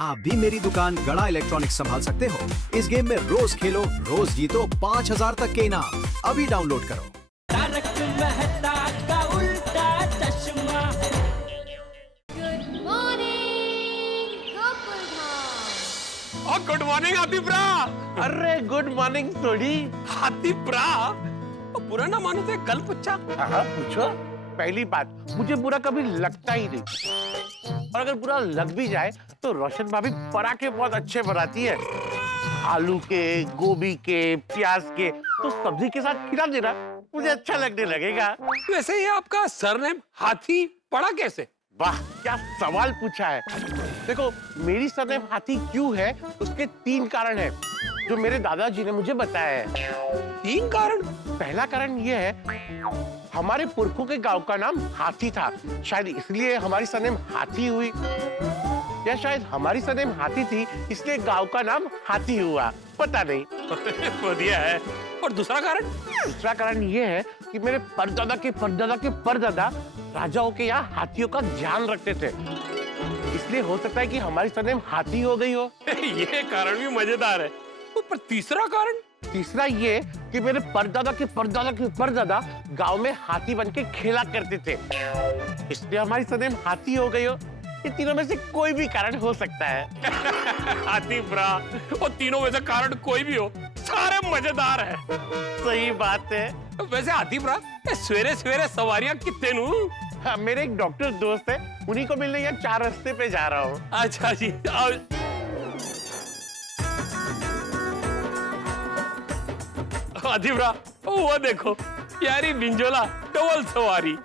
आप भी मेरी दुकान गड़ा इलेक्ट्रॉनिक्स संभाल सकते हो। इस गेम में रोज खेलो, रोज जीतो 5000 तक के इनाम। अभी डाउनलोड करो। Tarak Mehta Ka Ooltah Chashmah. Good morning Gokuldham. Good morning हाथीप्रा। अरे गुड मॉर्निंग थोड़ी। हाथीप्रा बुरा ना मानो तो कल पूछा। हाँ पूछो। पहली बात, मुझे बुरा कभी लगता ही नहीं, और अगर बुरा लग भी जाए तो रोशन भाभी पराठे बहुत अच्छे बनाती है। आलू के, गोभी के, प्याज के, तो सब्जी के साथ खिला देना, मुझे अच्छा लगने लगेगा। वैसे ये आपका सरनेम हाथी पड़ा कैसे? वाह क्या सवाल पूछा है। देखो मेरी सरनेम हाथी क्यों है, उसके 3 कारण हैं जो मेरे दादाजी ने मुझे बताया है। 3 कारण? पहला कारण ये है, हमारे पुरखों के गांव का नाम हाथी था, शायद इसलिए हमारी सरनेम हाथी हुई, या शायद हमारी सरनेम हाथी थी इसलिए गांव का नाम हाथी हुआ, पता नहीं। बढ़िया है। और दूसरा कारण? दूसरा कारण ये है कि मेरे परदादा के परदादा के परदादा राजाओं के यहाँ हाथियों का ध्यान रखते थे, इसलिए हो सकता है कि हमारी सरनेम हाथी हो गई हो। ये कारण भी मजेदार है। पर तीसरा कारण? तीसरा ये कि मेरे परदादा के परदादा के परदादा गांव में हाथी बन के खेला करते थे, इसलिए हमारी सरनेम हाथी हो गई हो। ये तीनों में से कोई भी कारण हो सकता है। हाथीप्रा, वो तीनों में से कारण कोई भी हो, सारे मजेदार है। सही बात है। वैसे हाथीप्रा, सवेरे सवेरे सवारियां कितने नू? हाँ, मेरे एक डॉक्टर दोस्त है, उन्हीं को मिलने यहाँ 4 रास्ते पे जा रहा हूँ। अच्छा जी। हाथीप्रा, वो देखो प्यारी बिंजोला डबल सवारी।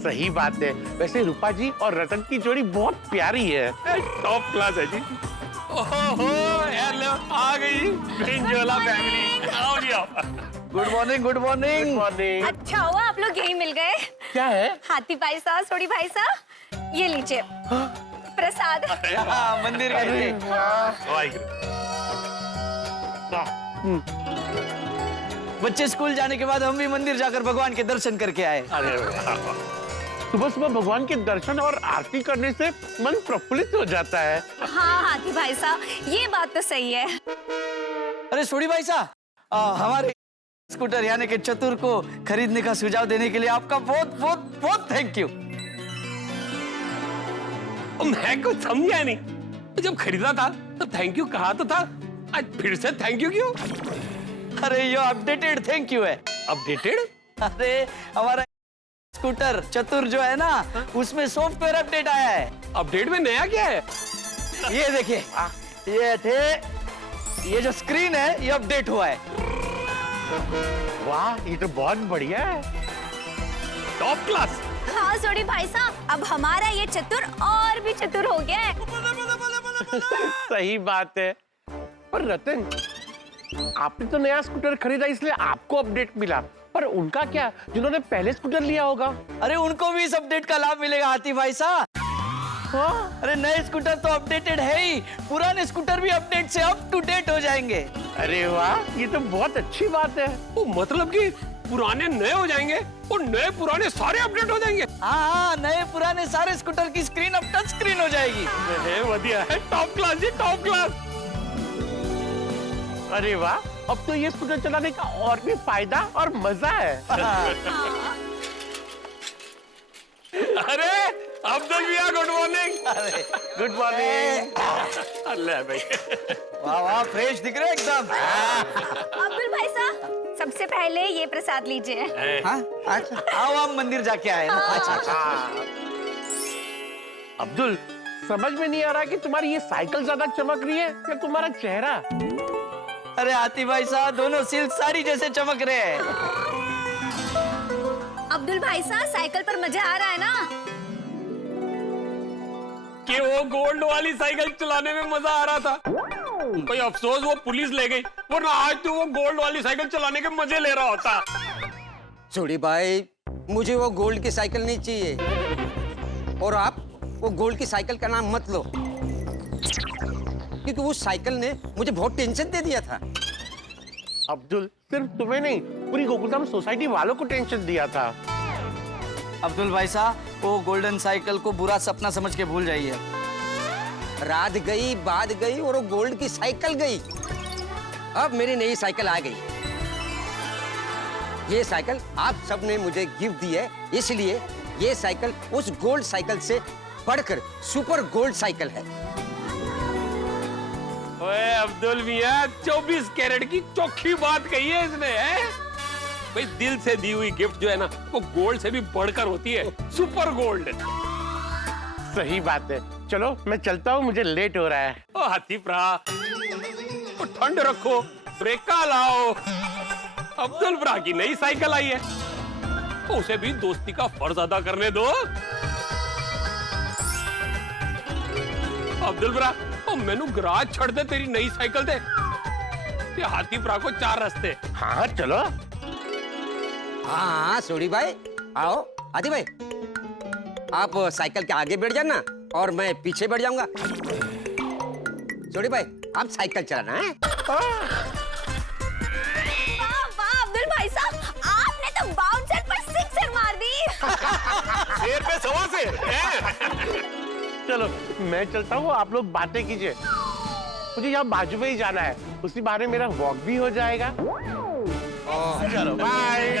सही बात है। वैसे रूपा जी और रतन की जोड़ी बहुत प्यारी है। टॉप क्लास है जी। ओहो यार, लो आ गई बिंजोला फैमिली। आओ जी आओ। Good morning. Good morning. Good morning. अच्छा हुआ आप लोग यही मिल गए। क्या है? हाथी भाई साहब, सोडी भाई साहब, ये लीजिए प्रसाद। हाँ, मंदिर गए थे। बच्चे स्कूल जाने के बाद हम भी मंदिर जाकर भगवान के दर्शन करके आए। अरे सुबह सुबह भगवान के दर्शन और आरती करने से मन प्रफुल्लित हो जाता है। हाँ हाथी भाई साहब, ये बात तो सही है। अरे सोडी भाई साहब, हमारे स्कूटर यानी कि चतुर को खरीदने का सुझाव देने के लिए आपका बहुत बहुत बहुत थैंक यू। मैं कुछ समझा नहीं। जब खरीदा था तो थैंक यू कहा तो था, आज फिर से थैंक यू क्यों? अरे ये अपडेटेड थैंक यू है। अपडेटेड? अरे हमारा स्कूटर चतुर जो है ना, उसमें सॉफ्टवेयर अपडेट आया है। अपडेट में नया क्या है? ये देखिए, ये जो स्क्रीन है ये अपडेट हुआ है। वाह ये तो बहुत बढ़िया है। Top class. हाँ सोडी भाई साहब, अब हमारा ये चतुर और भी चतुर हो गया है। सही बात है। पर रतन, आपने तो नया स्कूटर खरीदा इसलिए आपको अपडेट मिला, पर उनका क्या जिन्होंने पहले स्कूटर लिया होगा? अरे उनको भी इस अपडेट का लाभ मिलेगा हाथी भाई साहब। हाँ? अरे नए स्कूटर तो अपडेटेड है ही, पुराने स्कूटर भी अपडेट से अप टू डेट हो जाएंगे। अरे वाह ये तो बहुत अच्छी बात है। वो मतलब कि पुराने नए हो जाएंगे और नए पुराने सारे अपडेट हो जाएंगे। हाँ, नए पुराने सारे स्कूटर की स्क्रीन अब टच स्क्रीन हो जाएगी। बढ़िया है। टॉप क्लास जी, टॉप क्लास। अरे वाह, अब तो ये स्कूटर चलाने का और भी फायदा और मजा है। अरे अब्दुल भैया गुड मॉर्निंग। अरे गुड मॉर्निंग। अल्लाह भाई, वाह वाह, फ्रेश दिख रहे एकदम। अब्दुल भाई साहब, सबसे पहले ये प्रसाद लीजिए। हाँ? अच्छा, आओ हम मंदिर जाके आए ना। अच्छा। अब्दुल, समझ में नहीं आ रहा कि तुम्हारी ये साइकिल ज्यादा चमक रही है या तुम्हारा चेहरा? अरे हाथी भाई साहब, दोनों सिल्क साड़ी जैसे चमक रहे हैं। अब्दुल भाई साहब, साइकिल पर मजा आ रहा है ना? कि वो गोल्ड वाली साइकिल चलाने में मजा आ रहा था। कोई अफसोस वो पुलिस ले गई, वरना आज तो वो गोल्ड वाली साइकिल चलाने के मजे ले रहा होता। छोड़ी भाई, मुझे वो गोल्ड की साइकिल नहीं चाहिए, और आप वो गोल्ड की साइकिल का नाम मत लो, क्योंकि वो साइकिल ने मुझे बहुत टेंशन दे दिया था। अब्दुल, सिर्फ तुम्हें नहीं, पूरी गोकुलधाम सोसाइटी वालों को टेंशन दिया था। अब्दुल भाई साहब, वो गोल्डन साइकिल को बुरा सपना समझ के भूल जाइए। रात गई, बात गई और वो गोल्ड की साइकिल गई। अब मेरी नई साइकिल आ गई। ये साइकिल आप सबने मुझे गिफ्ट दी है, इसलिए ये साइकिल उस गोल्ड साइकिल से बढ़कर सुपर गोल्ड साइकिल है। ओए अब्दुल मियां, 24 कैरेट की चौखी बात कही है इसने, है? भाई दिल से दी हुई गिफ्ट जो है ना, वो गोल्ड से भी बढ़कर होती है, सुपर गोल्ड। सही बात है। चलो मैं चलता हूँ, मुझे लेट हो रहा है। ओ हाथी भरा, ओ ठंड रखो, ब्रेका लाओ। अब्दुल भरा की नई साइकिल आई है, तो उसे भी दोस्ती का फर्ज अदा करने दो। अब्दुल भरा, ओ मैनू गराज छड़ दे, तेरी नई साइकिल दे। ते हाथी भरा को 4 रास्ते। हाँ चलो। हाँ सोडी भाई, आओ। आदि भाई, आप साइकिल के आगे बैठ जाना और मैं पीछे बैठ जाऊंगा। सोडी भाई, आप साइकिल चलाना है। वाह वाह अब्दुल भाई साहब, आपने तो बाउंसर पर सिक्सर मार दी। शेर पे सवा शेर, हैं? चलो मैं चलता हूँ, आप लोग बातें कीजिए। मुझे यहाँ बाजू में ही जाना है, उसी बहाने मेरा वॉक भी हो जाएगा। चलो बाय।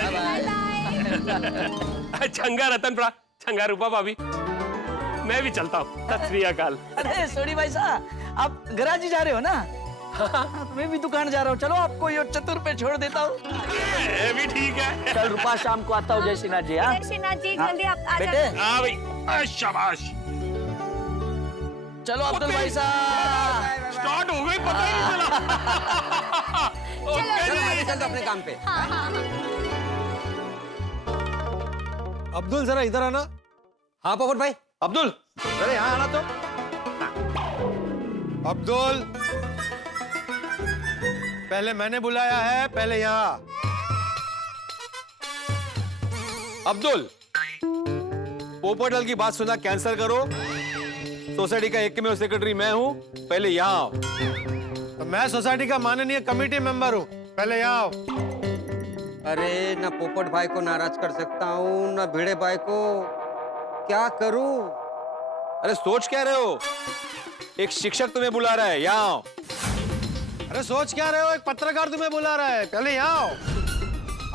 चंगा रतन भरा, चंगा रूपा भाभी, मैं भी चलता हूँ। सत श्री अकाल। अरे सोडी भाई साहब, आप गराज ही जा रहे हो ना? हाँ, तो मैं भी दुकान जा रहा हूँ। चलो आपको ये चतुर पे छोड़ देता हूँ। ये भी ठीक है। कल रूपा शाम को आता हूँ। जय श्रीनाथ जी। हाँ जय श्रीनाथ जी, जल्दी आप आ बेटे। जाओ। हाँ भाई, शाबाश। चलो अब्दुल भाई साहब। स्टार्ट हो गई, पता ही नहीं चला। ओके चलो जी। चल दो अपने काम पे। हाँ हाँ हाँ। अब्दुल जरा इधर आना। हाँ पोपट भाई। अब्दुल अरे यहाँ आना तो। अब्दुल, पहले मैंने बुलाया है, पहले यहाँ। अब्दुल, पोपटलाल की बात सुनना कैंसिल करो। सोसाइटी का एकमेव सेक्रेटरी मैं हूँ, पहले यहाँ आओ। तो मैं सोसाइटी का माननीय कमेटी मेंबर हूँ, पहले यहाँ आओ। अरे न पोपट भाई को नाराज कर सकता हूँ, न भिड़े भाई को। क्या करूँ? अरे सोच क्या रहे हो? एक शिक्षक तुम्हें बुला रहा है, यहाँ आओ। अरे सोच क्या रहे हो? एक पत्रकार तुम्हें बुला रहा है, पहले यहाँ आओ।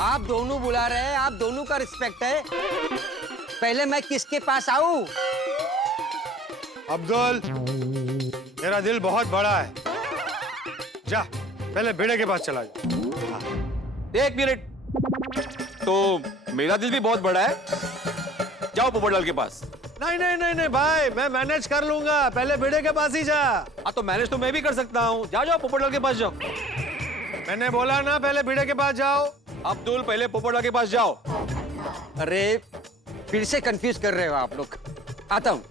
आप दोनों बुला रहे हैं, आप दोनों का रिस्पेक्ट है। पहले मैं किसके पास आऊँ? अब्दुल, मेरा दिल बहुत बड़ा है। जा, पहले भिड़े के पास चला जा। 1 मिनट। तो मेरा दिल भी बहुत बड़ा है। जाओ पोपटलाल के पास। नहीं नहीं नहीं नहीं भाई, मैं मैनेज कर लूंगा, पहले भिड़े के पास ही जा। हाँ तो मैनेज तो मैं भी कर सकता हूँ। जाओ जाओ पोपटलाल के पास जाओ। मैंने बोला ना, पहले भिड़े के पास जाओ। अब्दुल, पहले पोपटलाल के पास जाओ। अरे फिर से कंफ्यूज कर रहे हो आप लोग। आता हूँ।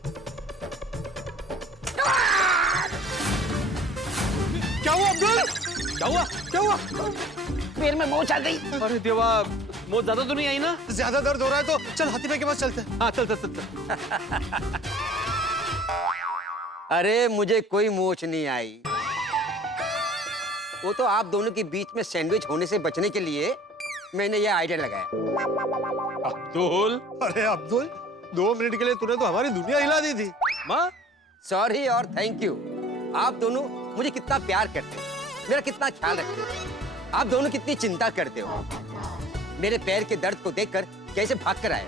क्या हुआ अब्दुल? क्या हुआ? क्या हुआ? पैर में मोच आ गई। अरे देवा, बहुत ज्यादा तो नहीं आई ना? ज्यादा दर्द हो रहा है तो चल हाथी भाई के पास चलते हैं। हाँ चल चल चल। अरे मुझे कोई मोच नहीं आई। वो तो आप दोनों के बीच में सैंडविच होने से बचने के लिए मैंने ये आइडिया लगाया। अब्दुल, अरे अब्दुल, 2 मिनट के लिए तूने तो हमारी दुनिया हिला दी थी। माँ सॉरी और थैंक यू। आप दोनों मुझे कितना प्यार करते हो, मेरा कितना ख्याल रखते हो, आप दोनों कितनी चिंता करते हो। मेरे पैर के दर्द को देखकर कैसे भाग कर आए।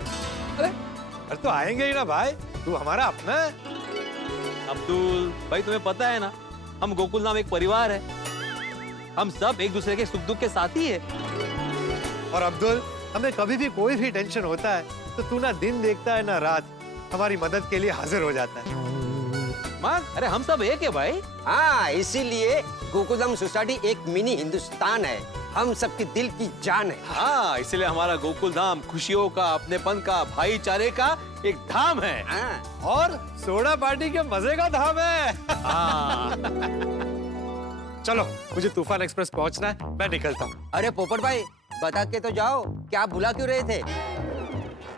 अरे तो आएंगे ही ना भाई, तू हमारा अपना है। अब्दुल भाई, तुम्हें पता है ना, हम गोकुल नाम एक परिवार है। हम सब एक दूसरे के सुख दुख के साथी है। और अब्दुल, हमें कभी भी कोई भी टेंशन होता है तो तू ना दिन देखता है ना रात, हमारी मदद के लिए हाजिर हो जाता है। माँ, अरे हम सब एक है भाई। हाँ, इसीलिए गोकुलधाम सोसाइटी एक मिनी हिंदुस्तान है। हम सबके दिल की जान है। हाँ, इसलिए हमारा गोकुल धाम खुशियों का, अपनेपन का, भाईचारे का एक धाम है। हाँ। और सोडा पार्टी के मजे का धाम है। हाँ। चलो, मुझे तूफान एक्सप्रेस पहुंचना है, मैं निकलता हूँ। अरे पोपट भाई, बता के तो जाओ, क्या आप बुला क्यों रहे थे?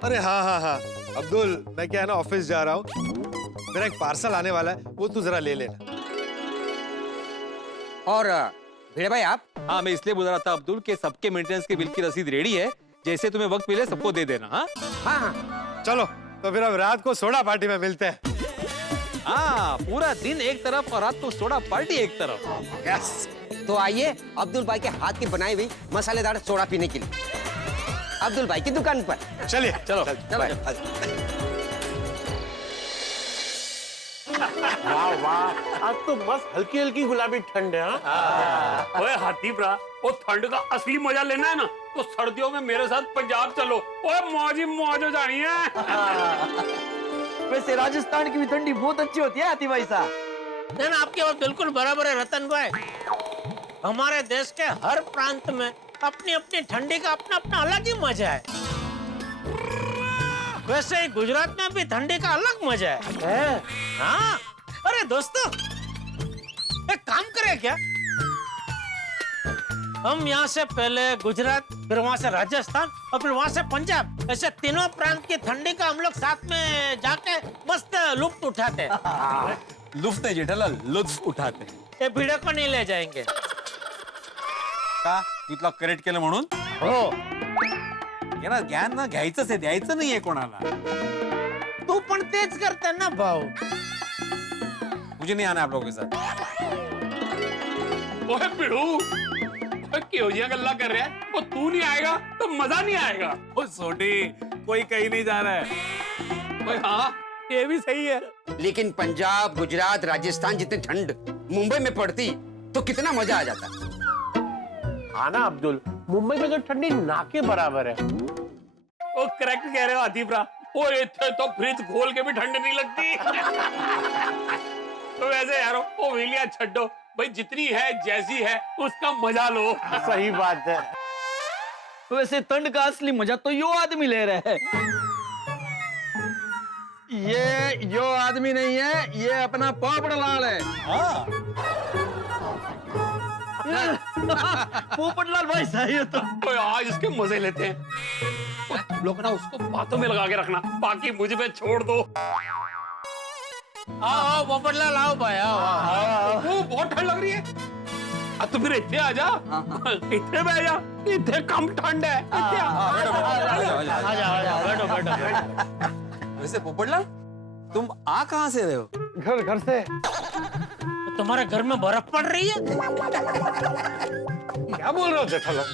अरे हाँ हाँ हाँ अब्दुल, मैं क्या है ना ऑफिस जा रहा हूँ, मेरा एक पार्सल आने वाला है, वो तू जरा ले लेना। और भिड़े भाई आप? हाँ, मैं इसलिए बुला रहा था अब्दुल कि सबके मेंटेनेंस के बिल की रसीद रेडी है, जैसे तुम्हें वक्त मिले सबको दे देना। हाँ हाँ हाँ। चलो, तो फिर अब रात को सोडा पार्टी में मिलते हैं। हाँ, पूरा दिन एक तरफ और रात को सोडा पार्टी एक तरफ। यस। तो आइए अब्दुल भाई के हाथ की बनाई हुई मसालेदार सोडा पीने के लिए अब्दुल भाई की दुकान पर। चलिए चलो। वाह वाह, आज तो मस्त हल्की हल्की गुलाबी ठंड है। हाँ? ओए हाथी भरा, वो ठंड का असली मजा लेना है ना तो सर्दियों में मेरे साथ पंजाब चलो। ओए मौज ही मौज हो जानी है। वैसे राजस्थान की भी ठंडी बहुत अच्छी होती है हाथी भाई साहब। नहीं ना, आपकी बात बिल्कुल बराबर है रतन भाई। हमारे देश के हर प्रांत में अपनी अपनी ठंडी का अपना अपना अलग ही मजा है। वैसे ही गुजरात में भी ठंडी का अलग मजा है। हाँ, अरे दोस्तों, एक काम करें क्या? हम यहाँ से पहले गुजरात, फिर वहाँ से राजस्थान और फिर वहाँ से पंजाब, ऐसे तीनों प्रांत की ठंडी का हम लोग साथ में जाके मस्त लुत्फ उठाते हैं। लुफ्त है जेठालाल, लुत्फ उठाते हैं। ये भिड़े को नहीं ले जाएंगे। का इतला करेक्ट केलं म्हणून हो, याला ज्ञान ना घ्यायचंच आहे, द्यायचं नाहीये कोणाला। तू पण तेच करते ना भाऊ। मुझे नहीं आना आप लोगों के साथ। ओए पिड़ू, ओए क्यों जी गल्ला कर रहा है? वो तू नहीं आएगा तो मजा नहीं आएगा। ओ सोडी, कोई कहीं नहीं जा रहा है। ओए हाँ, ये भी सही है। लेकिन पंजाब, गुजरात, राजस्थान जितनी ठंड मुंबई में पड़ती तो कितना मजा आ जाता। हाँ ना अब्दुल, मुंबई में तो ठंडी ना के बराबर है। वो करेक्ट कह रहे हो हाथी भरा। वो इतने तो फ्रिज खोल के भी ठंड नहीं लगती। तो वैसे यारो, वो वेलिया छड्डो भाई, जितनी है जैसी है उसका मजा लो। सही बात है। वैसे ठंड का असली मजा तो यो आदमी ले रहे हैं। ये यो आदमी नहीं है, ये अपना पोपड़ लाल है। पोपटलाल भाई साहब ये तो। ओए आज इसके मजे लेते हैं। ओए, तुम लोग ना उसको बातों में लगा के रखना, बाकी मुझ पे छोड़ दो। आओ पोपटलाल, आओ भाई, आओ। वो बहुत ठंड लग रही है। अब तो फिर इतने आ जा, इतने में आ जा, इतने कम ठंड है। इतने बैठो बैठो। वैसे पोपड़लाल, तुम आ कहाँ से रहे हो? घर से। तुम्हारे घर में बर्फ पड़ रही है? क्या बोल रहे हो जेठालाल?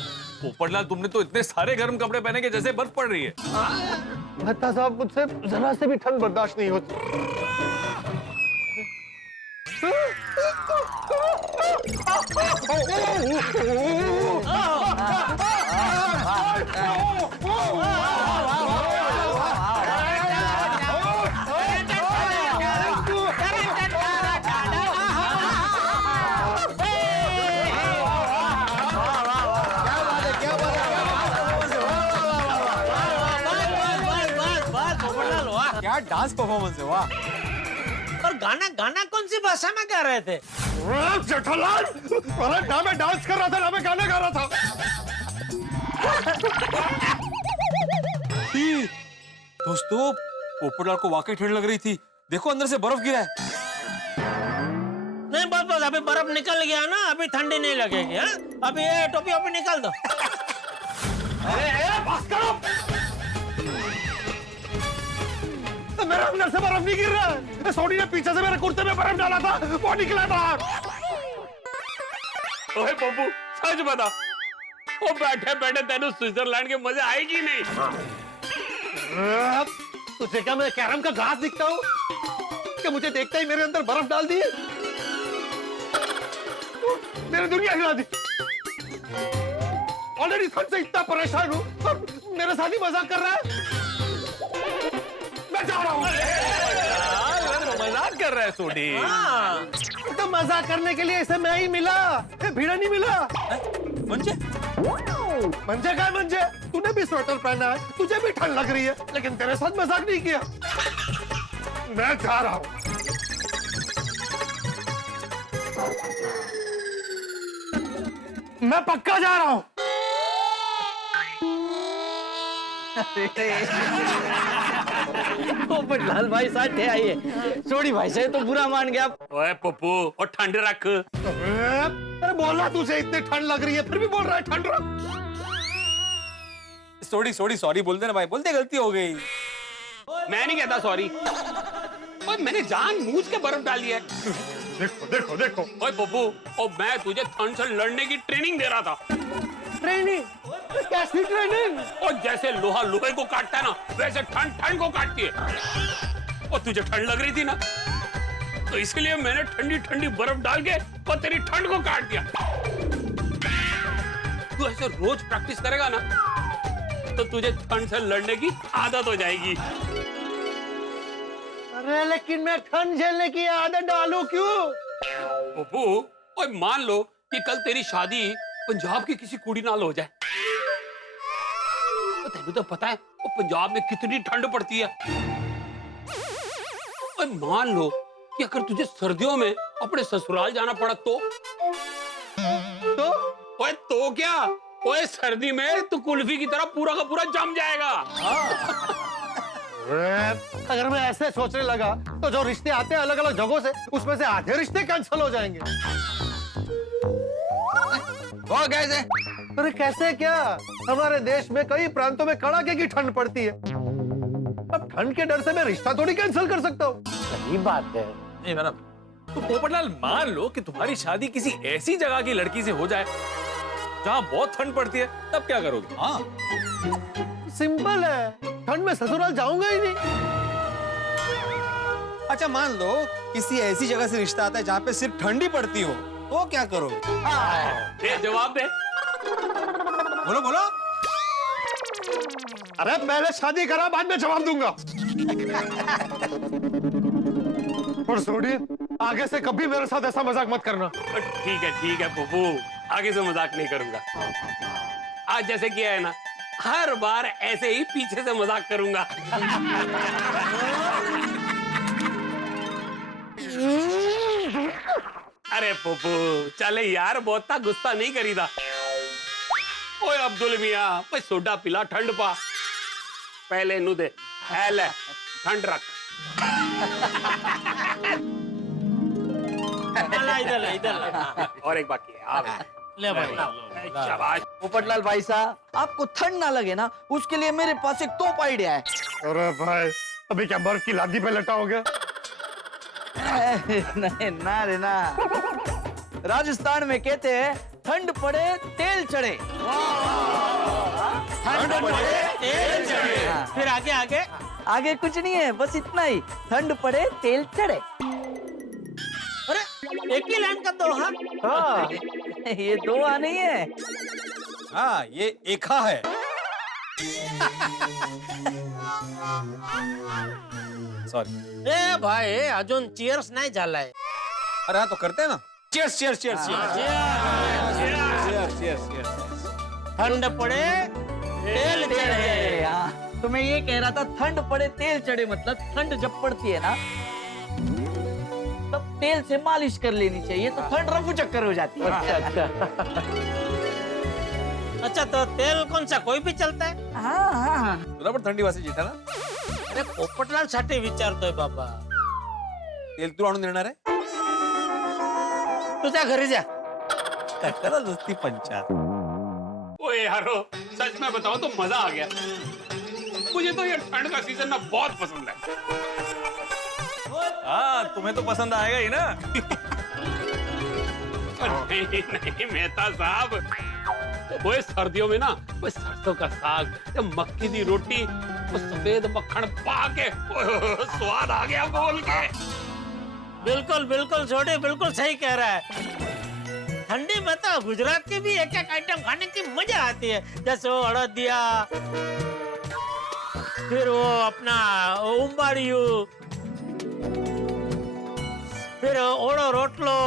पोपड़लाल, तुमने तो इतने सारे गर्म कपड़े पहने के जैसे बर्फ पड़ रही है। भत्ता साहब, मुझसे जरा से भी ठंड बर्दाश्त नहीं होती। क्या डांस परफॉर्मेंस है, वाह। और गाना गाना कौन सी भाषा में गा रहे थे? जेठालाल, अरे ना मैं डांस कर रहा था ना मैं गाना गा रहा था। दोस्तों, पोपड़लाल को वाकई ठंड लग रही थी। देखो अंदर से बर्फ गिरा है। नहीं बस बस, अभी बर्फ निकल गया ना, अभी ठंडी नहीं लगेगी। हाँ, अभी ये टोपी ओपी निकाल दो। बस करो। मेरे अंदर से बर्फ नहीं गिर रहा है। सोडी ने पीछे से मेरे कुर्ते में बर्फ डाला था, वो निकला बाहर। ओए बब्बू, सच बता, वो बैठे बैठे तेरे स्विट्जरलैंड के मजे आएगी नहीं? तुझे क्या मैं कैरम का घास दिखता हूँ कि मुझे देखता ही मेरे अंदर बर्फ डाल दी? मेरी दुनिया हिला दी। ऑलरेडी ठंड से इतना परेशान हूँ और मेरे साथ ही मजाक कर रहा है। मैं जा रहा हूँ। मजाक कर रहा है सोडी। तो मजाक करने के लिए इसे मैं ही मिला, भीड़ा नहीं मिला। मंजे मंजे का मंजे, तूने भी स्वेटर पहना है, तुझे भी ठंड लग रही है, लेकिन तेरे साथ मजाक नहीं किया। मैं जा रहा हूँ। मैं पक्का जा रहा हूँ। पोपटलाल भाई साथ थे आइए। सोडी भाई से तो बुरा मान गया। ओए पप्पू, और ठंड रख। अरे बोला तुझे इतनी ठंड लग रही है, फिर भी बोल रहा है ठंड रख। सोडी सॉरी बोल दे ना भाई, बोलते गलती हो गई। मैं नहीं कहता सॉरी। ओए मैंने जानबूझ के बर्फ डाली है। देखो देखो देखो। ओए बब्बू, और मैं तुझे ठंड से लड़ने की ट्रेनिंग दे रहा था। ट्रेनिंग? कैसी ट्रेनिंग? और जैसे लोहा लोहे को काटता है ना, वैसे ठंड ठंड को काटती है। और तुझे ठंड लग रही थी ना, तो इसलिए मैंने ठंडी ठंडी बर्फ डाल के और तेरी ठंड को काट दिया। तू ऐसे रोज प्रैक्टिस करेगा ना, तो तुझे ठंड से लड़ने की आदत हो जाएगी। अरे लेकिन मैं ठंड झेलने की आदत डालूं क्यों? पप्पू, ओए मान लो कि कल तेरी शादी पंजाब की किसी कुड़ी नाल हो जाए, तो तेरे तो पता है वो पंजाब में कितनी ठंड पड़ती है। ओए मान लो कि अगर तुझे सर्दियों में अपने ससुराल जाना पड़ा तो ओए तो क्या, ओए सर्दी में तू कुल्फी की तरह पूरा का पूरा जम जाएगा। अगर मैं ऐसे सोचने लगा तो जो रिश्ते आते हैं अलग अलग जगहों से, उसमें से आधे रिश्ते कैंसिल हो जाएंगे। वो कैसे? अरे कैसे क्या? हमारे देश में कई प्रांतों में कड़ाके की ठंड पड़ती है। अब ठंड के डर से मैं रिश्ता थोड़ी कैंसिल कर सकता हूँ। सही बात है। नहीं मैडम, तो पोपटलाल मान लो कि तुम्हारी शादी किसी ऐसी जगह की लड़की से हो जाए जहाँ बहुत ठंड पड़ती है, तब क्या करोगे? हाँ सिंपल है, ठंड में ससुराल जाऊंगा ही नहीं। अच्छा मान लो किसी ऐसी जगह से रिश्ता आता है जहाँ पे सिर्फ ठंडी पड़ती हो, तो क्या करोगे? दे जवाब दे। बोलो बोलो। अरे पहले शादी करा, बाद में जवाब दूंगा। और सोनिए, आगे से कभी मेरे साथ ऐसा मजाक मत करना। ठीक है पप्पू, आगे से मजाक नहीं करूंगा। आज जैसे किया है ना, हर बार ऐसे ही पीछे से मजाक करूंगा। अरे पप्पू चले यार, बहुत था गुस्सा नहीं करीदा। ओए अब्दुल मियां, ओए सोडा पिला, ठंड पा। पहले नु दे, ले ठंड रख। इधर और एक बाकी है, ले भाई। शाबाश। पोपटलाल भाई साहब, आपको ठंड ना लगे ना, उसके लिए मेरे पास एक तोप आइडिया है। अरे भाई, अभी क्या बर्फ की लादी पे लटाओगे? नहीं ना रे ना, राजस्थान में कहते हैं ठंड पड़े तेल चढ़े। ठंड पड़े तेल चढ़े। हाँ। फिर आगे आगे आगे कुछ नहीं है, बस इतना ही, ठंड पड़े तेल चढ़े। अरे एक ही लाइन का तो हाँ। हाँ। ये दो आ नहीं है। हाँ ये एका है। सॉरी। ए भाई अजून चीयर्स नहीं झालाय। अरे हाँ तो करते हैं ना। चीयर्स चीयर्स चीयर्स ठंड पड़े तेल चढ़े। हाँ, तो मैं ये कह रहा था ठंड पड़े तेल चढ़े, मतलब ठंड जब पड़ती है ना तब तेल से मालिश कर लेनी चाहिए, तो ठंड रफू चक्कर हो जाती है। अच्छा तो तेल कौन सा, कोई भी चलता है? हाँ हाँ तुला पण थंडी वाजते जीता ना? अरे पोपटलाल साठी विचारतोय बाबा। तेल तू आणून देणार आहे? तुझ्या घरी जा। कशाला नुसती पंचायत? ओए यारो, सच में बताओ तो मजा आ गया। मुझे तो ये ठंड का सीजन ना बहुत पसंद है। हाँ तुम्हें तो पसंद आएगा ही ना। नहीं मेहता साहब, वो सर्दियों में ना वो सरसों का साग, वो मक्की दी रोटी, वो सफेद मक्खन पा के स्वाद आ गया बोल के। बिल्कुल बिल्कुल छोटे, बिल्कुल सही कह रहा है। ठंडी में तो गुजरात की भी एक एक आइटम खाने की मजा आती है, जैसे वो अड़दिया, फिर वो अपना उंबाड़ियू, फिर ओड़ो रोटलो,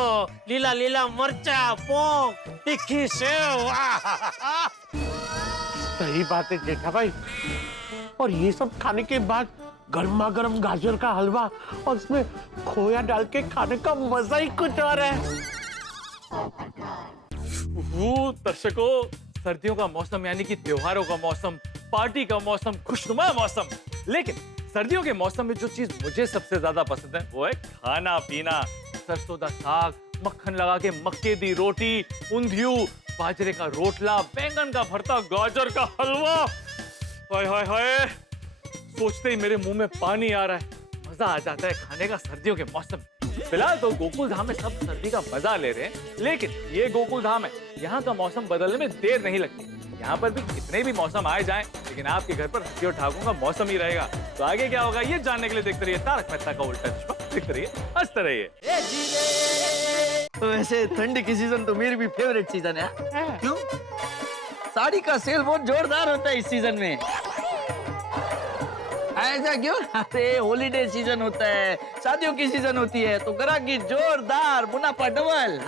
लीला लीला मरचा, पोंक, तीखी सेव। सही बात है जेठा भाई। और ये सब खाने के बाद गर्मा गर्म गाजर का हलवा और उसमें खोया डाल के खाने का मजा ही कुछ और है। वो दर्शकों, सर्दियों का मौसम यानी कि त्योहारों का मौसम, पार्टी का मौसम, खुशनुमा मौसम। लेकिन सर्दियों के मौसम में जो चीज मुझे सबसे ज्यादा पसंद है वो है खाना पीना। सरसों का साग, मक्खन लगा के मक्के दी रोटी, ऊंधियू, बाजरे का रोटला, बैंगन का भरता, गाजर का हलवा। हाय हाय हाय, सोचते ही मेरे मुंह में पानी आ रहा है। मजा आ जाता है खाने का सर्दियों के मौसम में। फिलहाल तो गोकुल धाम में सब सर्दी का मजा ले रहे हैं, लेकिन ये गोकुल धाम है, यहाँ का मौसम बदलने में देर नहीं लगती। यहाँ पर भी कितने भी मौसम आए जाएं, लेकिन आपके घर पर हंसी और ठाकुर का मौसम ही रहेगा। तो आगे क्या होगा ये जानने के लिए देखते रहिए तारक मेहता का उल्टा चश्मा, देखते रहिए, हंसते रहिए। तो वैसे ठंडी की सीजन तो मेरी भी फेवरेट सीजन है। क्यों? साड़ी का सेल बहुत जोरदार होता है इस सीजन में। ऐसा क्यों? अरे हॉलीडे सीजन होता है, शादियों की सीजन होती है, तो ग्राहकी जोरदार, मुनाफा डबल।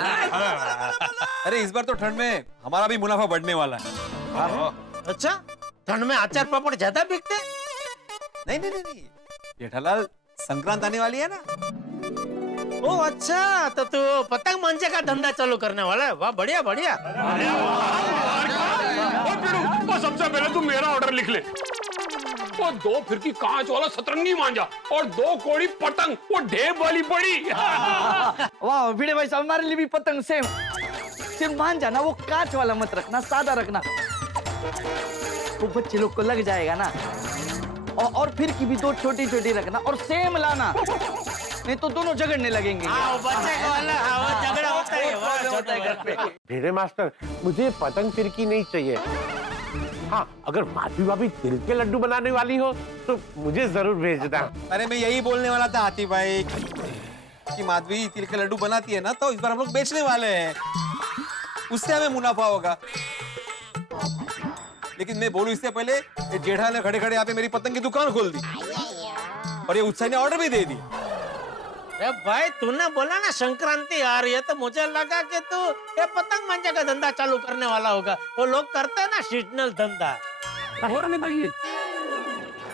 अरे इस बार तो ठंड में हमारा भी मुनाफा बढ़ने वाला है। अच्छा, ठंड में अचार पापड़ ज्यादा बिकते? नहीं नहीं नहीं नहीं, जेठालाल संक्रांत आने वाली है ना। ओ अच्छा, तो तू पतंग मांझे का धंधा चालू करने वाला है? वाह, बढ़िया बढ़िया। सबसे पहले तू मेरा ऑर्डर लिख ले। वो 2 फिरकी कांच वाला सतरंगी मांझा और 2 कोड़ी पतंग, वो ढेब वाली बड़ी। वाह भिड़े भाई साहब, हमारे लिए भी पतंग सेम। सिर्फ मान जाना वो कांच वाला मत रखना, सादा रखना, वो बच्चे लोग को लग जाएगा ना। और फिर की भी 2 छोटी छोटी रखना और सेम लाना, नहीं तो दोनों झगड़ने लगेंगे। झगड़ा होता है घर पे। भिड़े मास्टर, मुझे पतंग फिरकी नहीं चाहिए। हाँ, अगर माधवी भाभी तिल के लड्डू बनाने वाली हो तो मुझे जरूर भेजना। अरे मैं यही बोलने वाला था आतिफ भाई कि माधवी तिल के लड्डू बनाती है ना, तो इस बार हम लोग बेचने वाले हैं, उससे हमें मुनाफा होगा। लेकिन मैं बोलूं इससे पहले जेठा ने खड़े खड़े यहाँ पे मेरी पतंग की दुकान खोल दी और ये उत्साह ने ऑर्डर भी दे दिया। अरे भाई, तूने बोला ना संक्रांति आ रही है, तो मुझे लगा कि तू ये पतंग मांझे का धंधा चालू करने वाला होगा। वो लोग करते हैं ना सीजनल धंधा। और नहीं भाई,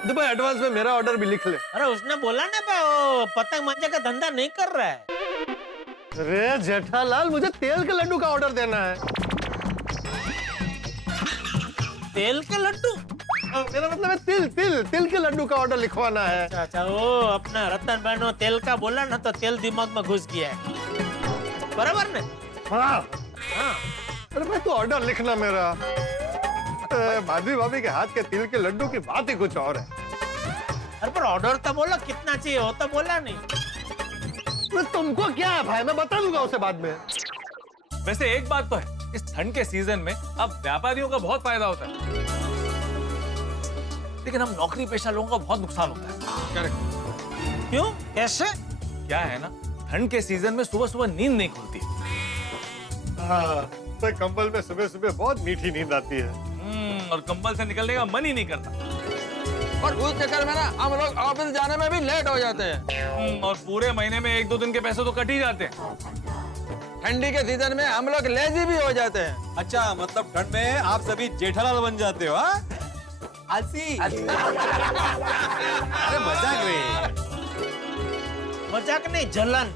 तो भाई एडवांस में मेरा ऑर्डर भी लिख ले। अरे उसने बोला ना भाई, वो पतंग मांझे का धंधा नहीं कर रहा है। अरे जेठालाल, मुझे तेल के लड्डू का ऑर्डर देना है। तेल के लड्डू? मेरा मतलब है तिल के लड्डू का ऑर्डर लिखवाना है। अच्छा, वो अपना रतन भाई ने तेल का बोला ना, तो तेल दिमाग में घुस गया है। बराबर ने? हाँ। हाँ। अरे भाई तू ऑर्डर लिखना मेरा। माधवी भाभी के हाथ के तिल के लड्डू की बात ही कुछ और है। अरे पर ऑर्डर तो बोलो कितना चाहिए, हो तो बोला नहीं। तो तुमको क्या है भाई, मैं बता दूंगा उसे बाद में। वैसे एक बात तो है, इस ठंड के सीजन में अब व्यापारियों का बहुत फायदा होता है, लेकिन हम नौकरी पेशा लोगों का बहुत नुकसान होता है। क्यों? कैसे? क्या है ना, ठंड के सीजन में सुबह सुबह नींद नहीं खुलती। हाँ, तो कंबल में सुबह सुबह बहुत मीठी नींद आती है। और कंबल से निकलने का मन ही नहीं करता। और उस चक्कर में ना हम लोग ऑफिस जाने में भी लेट हो जाते हैं। और पूरे महीने में 1-2 दिन के पैसे तो कट ही जाते हैं। ठंडी के सीजन में हम लोग लेजी भी हो जाते हैं। अच्छा, मतलब ठंड में आप सभी जेठालाल बन जाते हो? आलसी। अरे मजाक रे। मजाक नहीं, जलन।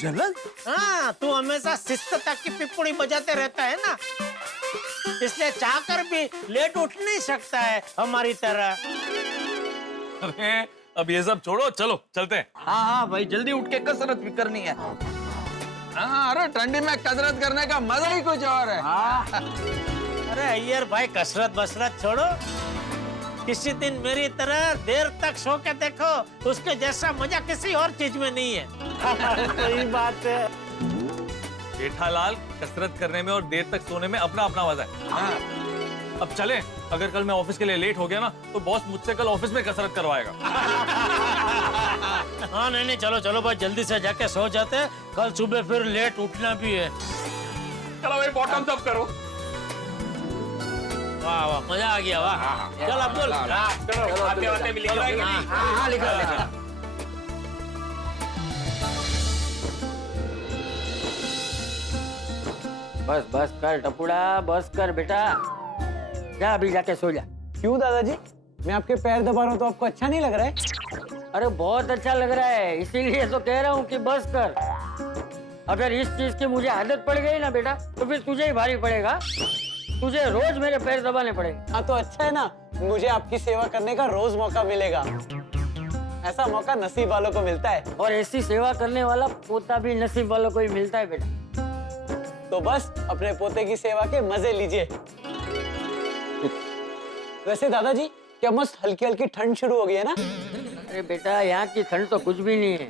जलन? हाँ, तू हमेशा शिस्तता की पिपड़ी बजाते रहता है ना, इसलिए चाहकर भी लेट उठ नहीं सकता है हमारी तरह। अरे अब ये सब छोड़ो, चलो चलते हैं। हाँ भाई, जल्दी उठ के कसरत भी करनी है। हाँ, अरे ठंडी में कसरत करने का मजा ही कुछ और है। अरे अय्यर भाई, कसरत बसरत छोड़ो, किसी दिन मेरी तरह देर तक सो के देखो, उसके जैसा मजा किसी और चीज में नहीं है। सही बात है। जेठालाल, कसरत करने में और देर तक सोने में अपना अपना मजा है। हाँ। अब चलें, अगर कल मैं ऑफिस के लिए लेट हो गया ना, तो बॉस मुझसे कल ऑफिस में कसरत करवाएगा। हाँ नहीं, चलो चलो भाई, जल्दी से जाके सो जाते हैं, कल सुबह फिर लेट उठना भी है। चलो भाई, बॉटम्स अप करो। वाह वाह, मजा आ गया। वाह, चल अब्दुल, चलो आते आते मिलेंगे। हाँ, लिखो। बस कर टपुड़ा, बस कर बेटा, जा अभी जाके सो जा। क्यों दादाजी, मैं आपके पैर दबा रहा हूँ तो आपको अच्छा नहीं लग रहा है? अरे बहुत अच्छा लग रहा है, इसीलिए तो कह रहा हूँ कि बस कर। अगर इस चीज की मुझे आदत पड़ गई ना बेटा, तो फिर तुझे ही भारी पड़ेगा, तुझे रोज मेरे पैर दबाने पड़ेंगे। हाँ तो अच्छा है ना, मुझे आपकी सेवा करने का रोज मौका मिलेगा। ऐसा मौका नसीब वालों को मिलता है। और ऐसी सेवा करने वाला पोता भी नसीब वालों को ही मिलता है बेटा। तो बस अपने पोते की सेवा के मजे लीजिए। वैसे दादाजी, क्या मस्त हल्की हल्की ठंड शुरू हो गई है ना? अरे बेटा, यहाँ की ठंड तो कुछ भी नहीं है।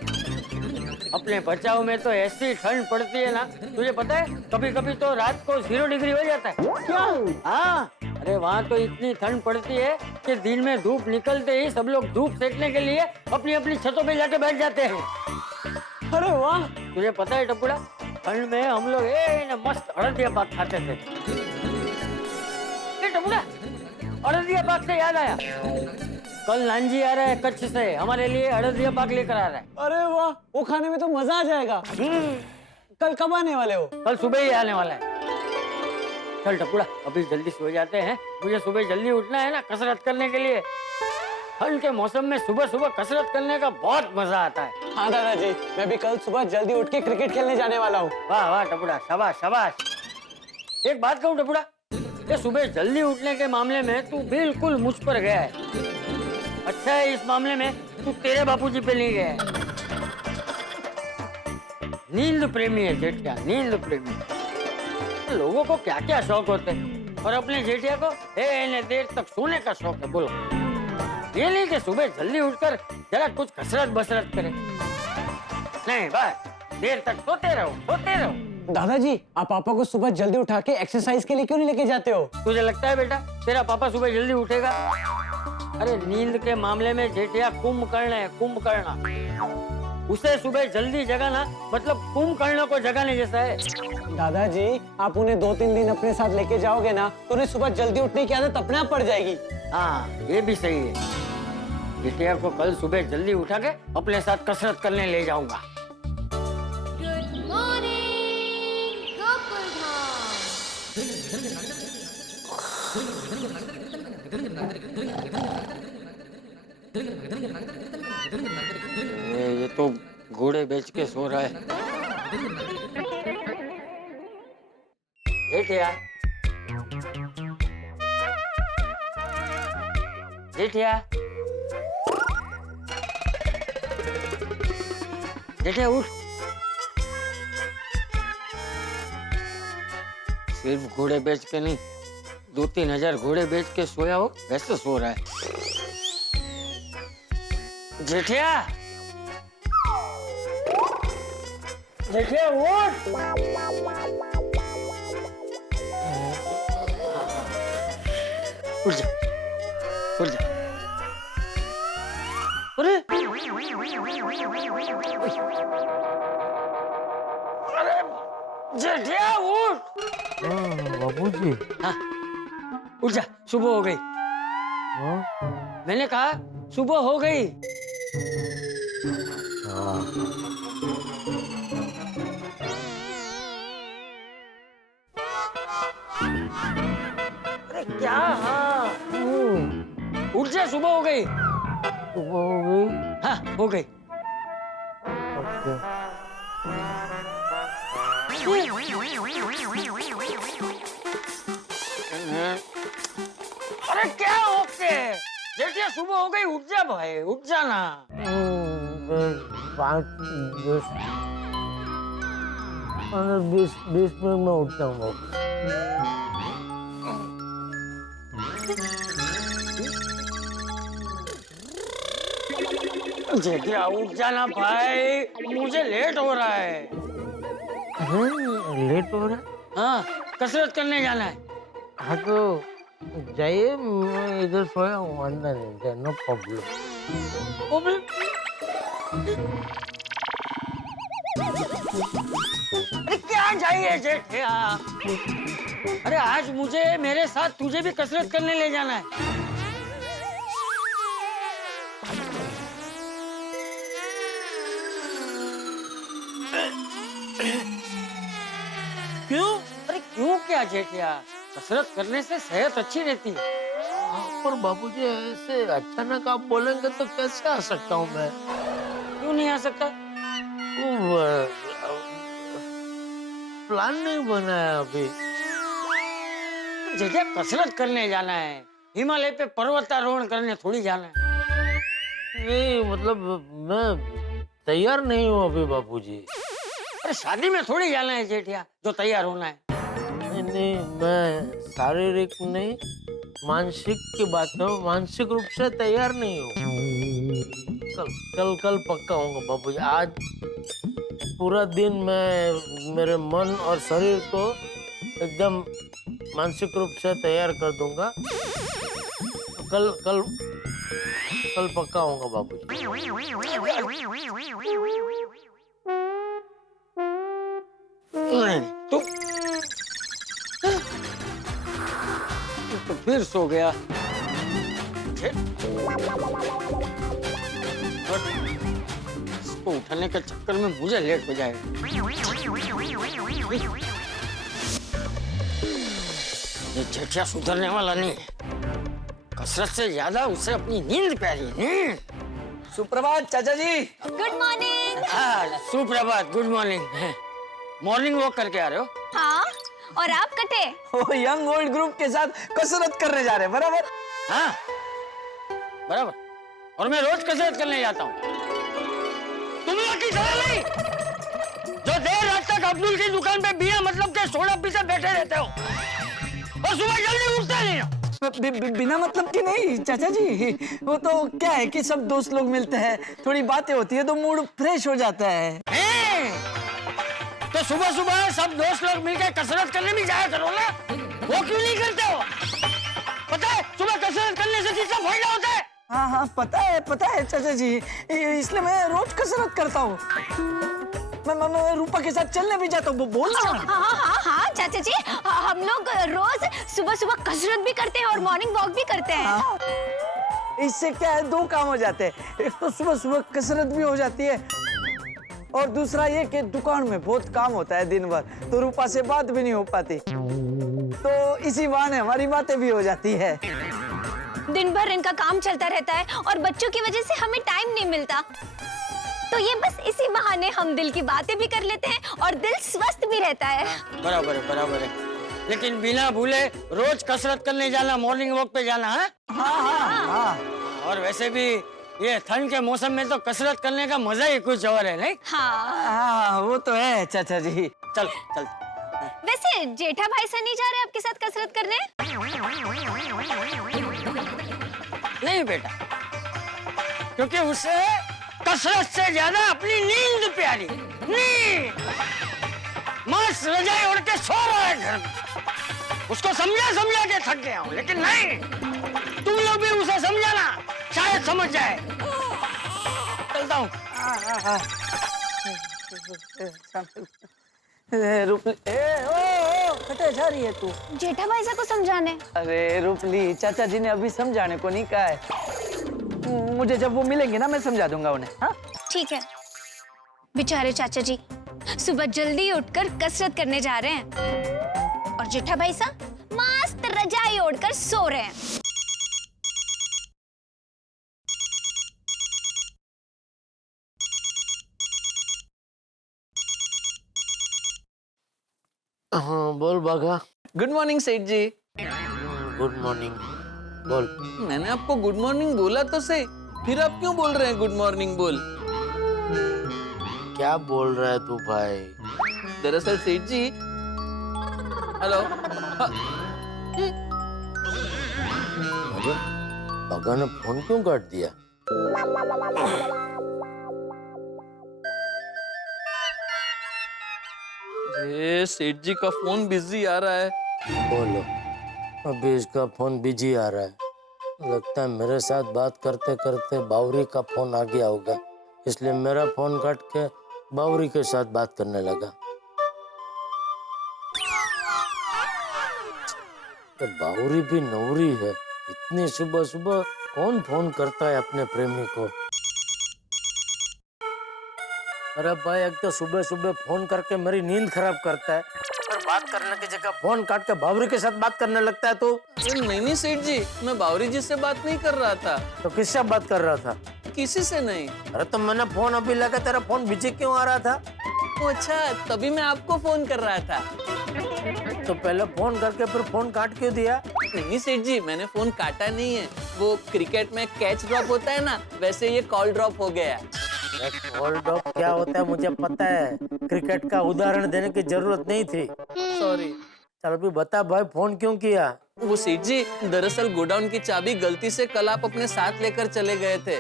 अपने बचाव में तो ऐसी ठंड पड़ती है ना, तुझे पता है कभी कभी तो रात को 0 डिग्री हो जाता है। क्या? हाँ, अरे वहाँ तो इतनी ठंड पड़ती है कि दिन में धूप निकलते ही सब लोग धूप सेकने के लिए अपनी अपनी छतों पे जाके बैठ जाते हैं। अरे वाह! तुझे पता है टपुड़ा, ठंड में हम लोग मस्त अड़दिया पाक खाते थे। टपुड़ा, अड़दिया पाक से याद आया, कल नानजी आ रहा है कच्छ से, हमारे लिए अड़दिया पाक लेकर आ रहा है। अरे वाह, वो खाने में तो मजा आ जाएगा। कल कब आने वाले हो? कल सुबह ही आने वाला है। चल टपुड़ा, अभी जल्दी सो जाते हैं, मुझे सुबह जल्दी उठना है ना कसरत करने के लिए। ठंड के मौसम में सुबह सुबह कसरत करने का बहुत मजा आता है। हाँ दादाजी, मैं भी कल सुबह जल्दी उठ के क्रिकेट खेलने जाने वाला हूँ। वाह वाह टपुड़ा, शाबाश शाबाश। एक बात कहूँ टपुड़ा, ये सुबह जल्दी उठने के मामले में तू बिल्कुल मुझ पर गया है। अच्छा है इस मामले में तू तेरे बापूजी पे नहीं गया है। नींद प्रेमी है जेठिया, नींद प्रेमी। लोगों को क्या क्या शौक होते हैं और अपने जेठिया को देर तक सोने का शौक है। बोलो, ये नहीं कि सुबह जल्दी उठकर जरा कुछ कसरत बसरत करे, नहीं बस देर तक सोते रहो सोते रहो। दादाजी, आप पापा को सुबह जल्दी उठा के एक्सरसाइज के लिए क्यों नहीं लेके जाते हो? तुझे लगता है बेटा तेरा पापा सुबह जल्दी उठेगा? अरे नींद के मामले में जेठिया कुंभकर्ण है, कुंभकर्ण। उसे सुबह जल्दी जगाना मतलब कुंभकर्ण को जगाने जैसा है। दादाजी, आप उन्हें 2-3 दिन अपने साथ लेके जाओगे ना तो उन्हें सुबह जल्दी उठने की आदत अपने आप पड़ जाएगी। हाँ, ये भी सही है। जेठिया को कल सुबह जल्दी उठा के अपने साथ कसरत करने ले जाऊंगा। ये तो घोड़े बेच के सो रहा है। जेठिया, जेठिया, जेठिया उठ। सिर्फ घोड़े बेच के नहीं, 2-3 हजार घोड़े बेच के सोया हो वैसे सो रहा है। जेठिया, जेठिया उठ। उठ जा, उठ जा। अरे जेठिया उठ। बाबूजी। हाँ, उठ जा, सुबह हो गई। मैंने कहा सुबह हो गई। अरे क्या? हाँ, उठ जा, सुबह हो गई। सुबह हो गई? हाँ, हो गई। अरे क्या ओके? जेठिया सुबह हो गई, उठ जा भाई, उठ जाना। 5-20 मिनट में उठता हूँ। जेठिया उठ जाना भाई, मुझे लेट हो रहा है। लेट हो रहा है? हाँ, कसरत करने जाना है। हाँ तो जाइए, मैं इधर सोया हूँ, अंदर नहीं, नो प्रॉब्लम। अरे क्या जाइए जेठिया? अरे आज मुझे मेरे साथ तुझे भी कसरत करने ले जाना है। क्यों? अरे क्यों क्या जेठिया? कसरत करने से सेहत अच्छी रहती है। पर बाबूजी ऐसे अचानक आप बोलेंगे तो कैसे आ सकता हूँ मैं? क्यों नहीं आ सकता? प्लान नहीं बना है अभी। जेठिया कसरत करने जाना है, हिमालय पे पर्वतारोहण करने थोड़ी जाना है। नहीं मतलब मैं तैयार नहीं हूँ अभी बाबूजी। अरे शादी में थोड़ी जाना है जेठिया जो तैयार होना है। नहीं, मैं शारीरिक नहीं मानसिक की बात करूं, मानसिक रूप से तैयार नहीं हूँ। कल पक्का आऊंगा बाबूजी। आज पूरा दिन मैं मेरे मन और शरीर को एकदम मानसिक रूप से तैयार कर दूंगा। कल पक्का आऊंगा बाबूजी। तो फिर सो गया। इसको उठाने के चक्कर में मुझे लेट हो जाएगा। ये जेठिया सुधरने वाला नहीं है। कसरत से ज्यादा उसे अपनी नींद प्यारी है। सुप्रभात चाचा जी। Good morning. हाँ, सुप्रभात, गुड मॉर्निंग। मॉर्निंग वॉक करके आ रहे हो? हाँ, और आप कटे? वो यंग ओल्ड ग्रुप के साथ कसरत करने जा रहे हैं, बराबर? हाँ, बराबर। और मैं रोज कसरत करने जाता हूँ। तुम लोग की तरह नहीं, जो देर रात तक अब्दुल की दुकान पे बिना मतलब के सोडा पीते बैठे रहते हो और सुबह जल्दी उठते नहीं हो। बिना मतलब की नहीं चाचा जी, वो तो क्या है कि सब दोस्त लोग मिलते हैं, थोड़ी बातें होती है तो मूड फ्रेश हो जाता है। तो सुबह सुबह सब दोस्त लोग मिलकर कसरत करने भी जाया करो ना। वो क्यों नहीं करते हो? पता है सुबह कसरत करने से कितना फायदा होता है? हाँ, पता है चाचा जी, इसलिए मैं रोज कसरत करता हूँ। मैं रूपा के साथ चलने भी जाता हूँ। बोल ना। हाँ चाचा जी, हम लोग रोज सुबह सुबह कसरत भी करते हैं और मॉर्निंग वॉक भी करते हैं। इससे क्या है, दो काम हो जाते हैं। एक तो सुबह सुबह कसरत भी हो जाती है और दूसरा ये कि दुकान में बहुत काम होता है दिन भर, तो रूपा से बात भी नहीं हो पाती, तो इसी बहाने हमारी बातें भी हो जाती है। दिन भर इनका काम चलता रहता है और बच्चों की वजह से हमें टाइम नहीं मिलता, तो ये बस इसी बहाने हम दिल की बातें भी कर लेते हैं और दिल स्वस्थ भी रहता है। बराबर है, बराबर है। लेकिन बिना भूले रोज कसरत करने जाना, मॉर्निंग वॉक पे जाना है। हाँ। और वैसे भी ये ठंड के मौसम में तो कसरत करने का मजा ही कुछ और है, नहीं? हाँ, वो तो है चाचा जी। चल। वैसे जेठा भाई से नहीं जा रहे आपके साथ कसरत करने? नहीं बेटा, क्योंकि उसे कसरत से ज्यादा अपनी नींद प्यारी। नींद मस्त रजाई ओढ़ के सो रहा है घर में। उसको समझा के थक गया हूँ, लेकिन नहीं, तुम लोग भी उसे समझाना, शायद समझ जाए। चलता हूँ। कटे जा रही है तू? जेठा भाई को समझाने। अरे रूपली, चाचा जी ने अभी समझाने को नहीं कहा है। मुझे जब वो मिलेंगे ना, मैं समझा दूंगा उन्हें। हाँ, ठीक है। बेचारे चाचा जी सुबह जल्दी उठकर कसरत करने जा रहे हैं और जेठा भाई साहब मस्त रजाई ओढ़कर सो रहे हैं। हाँ बोल बाघा। गुड मॉर्निंग सेठ जी। Good morning. बोल। मैंने आपको गुड मॉर्निंग बोला तो सही, फिर आप क्यों बोल रहे हैं गुड मॉर्निंग बोल? क्या बोल रहा है तू भाई? दरअसल सेठ जी, हेलो। अरे बाघा ने फोन क्यों काट दिया? सेठ जी का फोन बिजी आ रहा है। बोलो। अभी इसका फोन बिजी आ रहा है। लगता है मेरे साथ बात करते करते बावरी का फोन आ गया होगा, इसलिए मेरा फोन काट के बावरी के साथ बात करने लगा। तो बावरी भी नवरी है, इतनी सुबह सुबह कौन फोन करता है अपने प्रेमी को? अरे भाई, एक तो सुबह सुबह फोन करके मेरी नींद खराब करता है और बात करने की जगह फोन काट के बावरी के साथ बात करने लगता है। तो नहीं सेठ जी, मैं बावरी जी से बात नहीं कर रहा था। तो किससे बात कर रहा था? किसी से नहीं। अरे तो मैंने फोन अभी लगा, तेरा फोन बिजी क्यों आ रहा था? अच्छा, तभी मैं आपको फोन कर रहा था। तो पहले फोन करके फिर फोन काट क्यों दिया? नहीं सेठ जी, मैंने फोन काटा नहीं है। वो क्रिकेट में कैच ड्रॉप होता है ना, वैसे ये कॉल ड्रॉप हो गया। कॉल ड्रॉप क्या होता है मुझे पता है, क्रिकेट का उदाहरण देने की जरूरत नहीं थी। सॉरी। चल अभी बता भाई, फोन क्यों किया? वो सेठ जी, दरअसल गोडाउन की चाबी गलती से कल आप अपने साथ लेकर चले गए थे।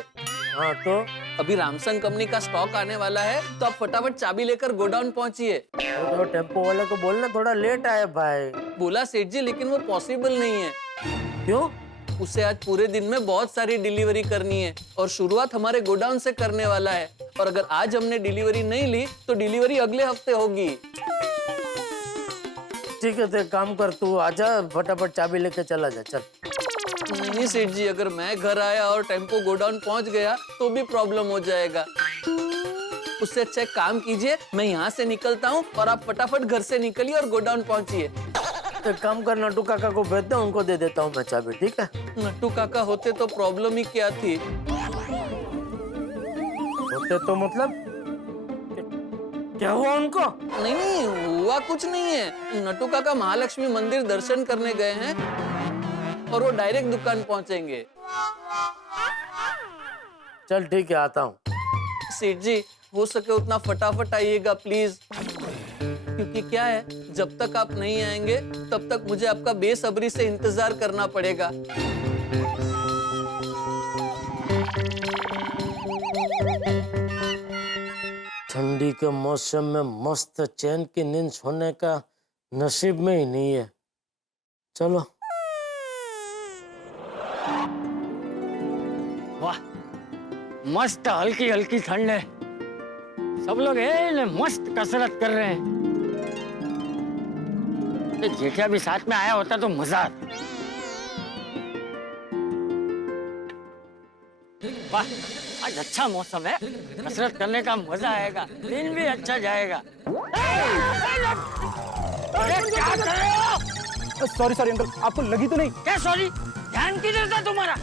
हाँ तो अभी रामसन कंपनी का स्टॉक आने वाला है, तो आप फटाफट चाबी लेकर गोडाउन पहुंचिए। तो टेम्पो वाले को बोलना थोड़ा लेट आए भाई। बोला सेठ जी, लेकिन वो पॉसिबल नहीं है। क्यों? उसे आज पूरे दिन में बहुत सारी डिलीवरी करनी है और शुरुआत हमारे गोडाउन से करने वाला है, और अगर आज हमने डिलीवरी नहीं ली तो डिलीवरी अगले हफ्ते होगी। ठीक है, तो एक काम कर, तू आजा, फटाफट चाबी लेके चला जा, चल। नहीं सेठ जी, अगर मैं घर आया और टेम्पो गोडाउन पहुंच गया तो भी प्रॉब्लम हो जाएगा। उससे अच्छा एक काम कीजिए, मैं यहाँ से निकलता हूँ और आप फटाफट घर से निकलिए और गोडाउन पहुंचिए। एक काम कर, नट्टू काका को भेज दो, उनको दे देता हूँ मैं चाबी, ठीक है? नट्टू काका होते तो प्रॉब्लम ही क्या थी? होते तो मतलब क्या हुआ उनको? नहीं नहीं, हुआ कुछ नहीं है। नट्टू काका महालक्ष्मी मंदिर दर्शन करने गए हैं और वो डायरेक्ट दुकान पहुंचेंगे। चल ठीक है, आता हूँ। सेठ जी, हो सके उतना फटाफट आइएगा प्लीज, क्योंकि क्या है, जब तक आप नहीं आएंगे तब तक मुझे आपका बेसब्री से इंतजार करना पड़ेगा। ठंडी के मौसम में मस्त चैन की नींद सोने का नसीब में ही नहीं है। चलो। वाह, मस्त हल्की हल्की ठंड है। सब लोग मस्त कसरत कर रहे हैं। जेठिया भी साथ में आया होता तो मजा आता। वाह, आज अच्छा मौसम है, कसरत करने का मजा आएगा, दिन भी अच्छा जाएगा। अरे क्या कर रहे हो? सॉरी सॉरी अंकल, आपको लगी तो नहीं? क्या सॉरी? ध्यान किधर था तुम्हारा?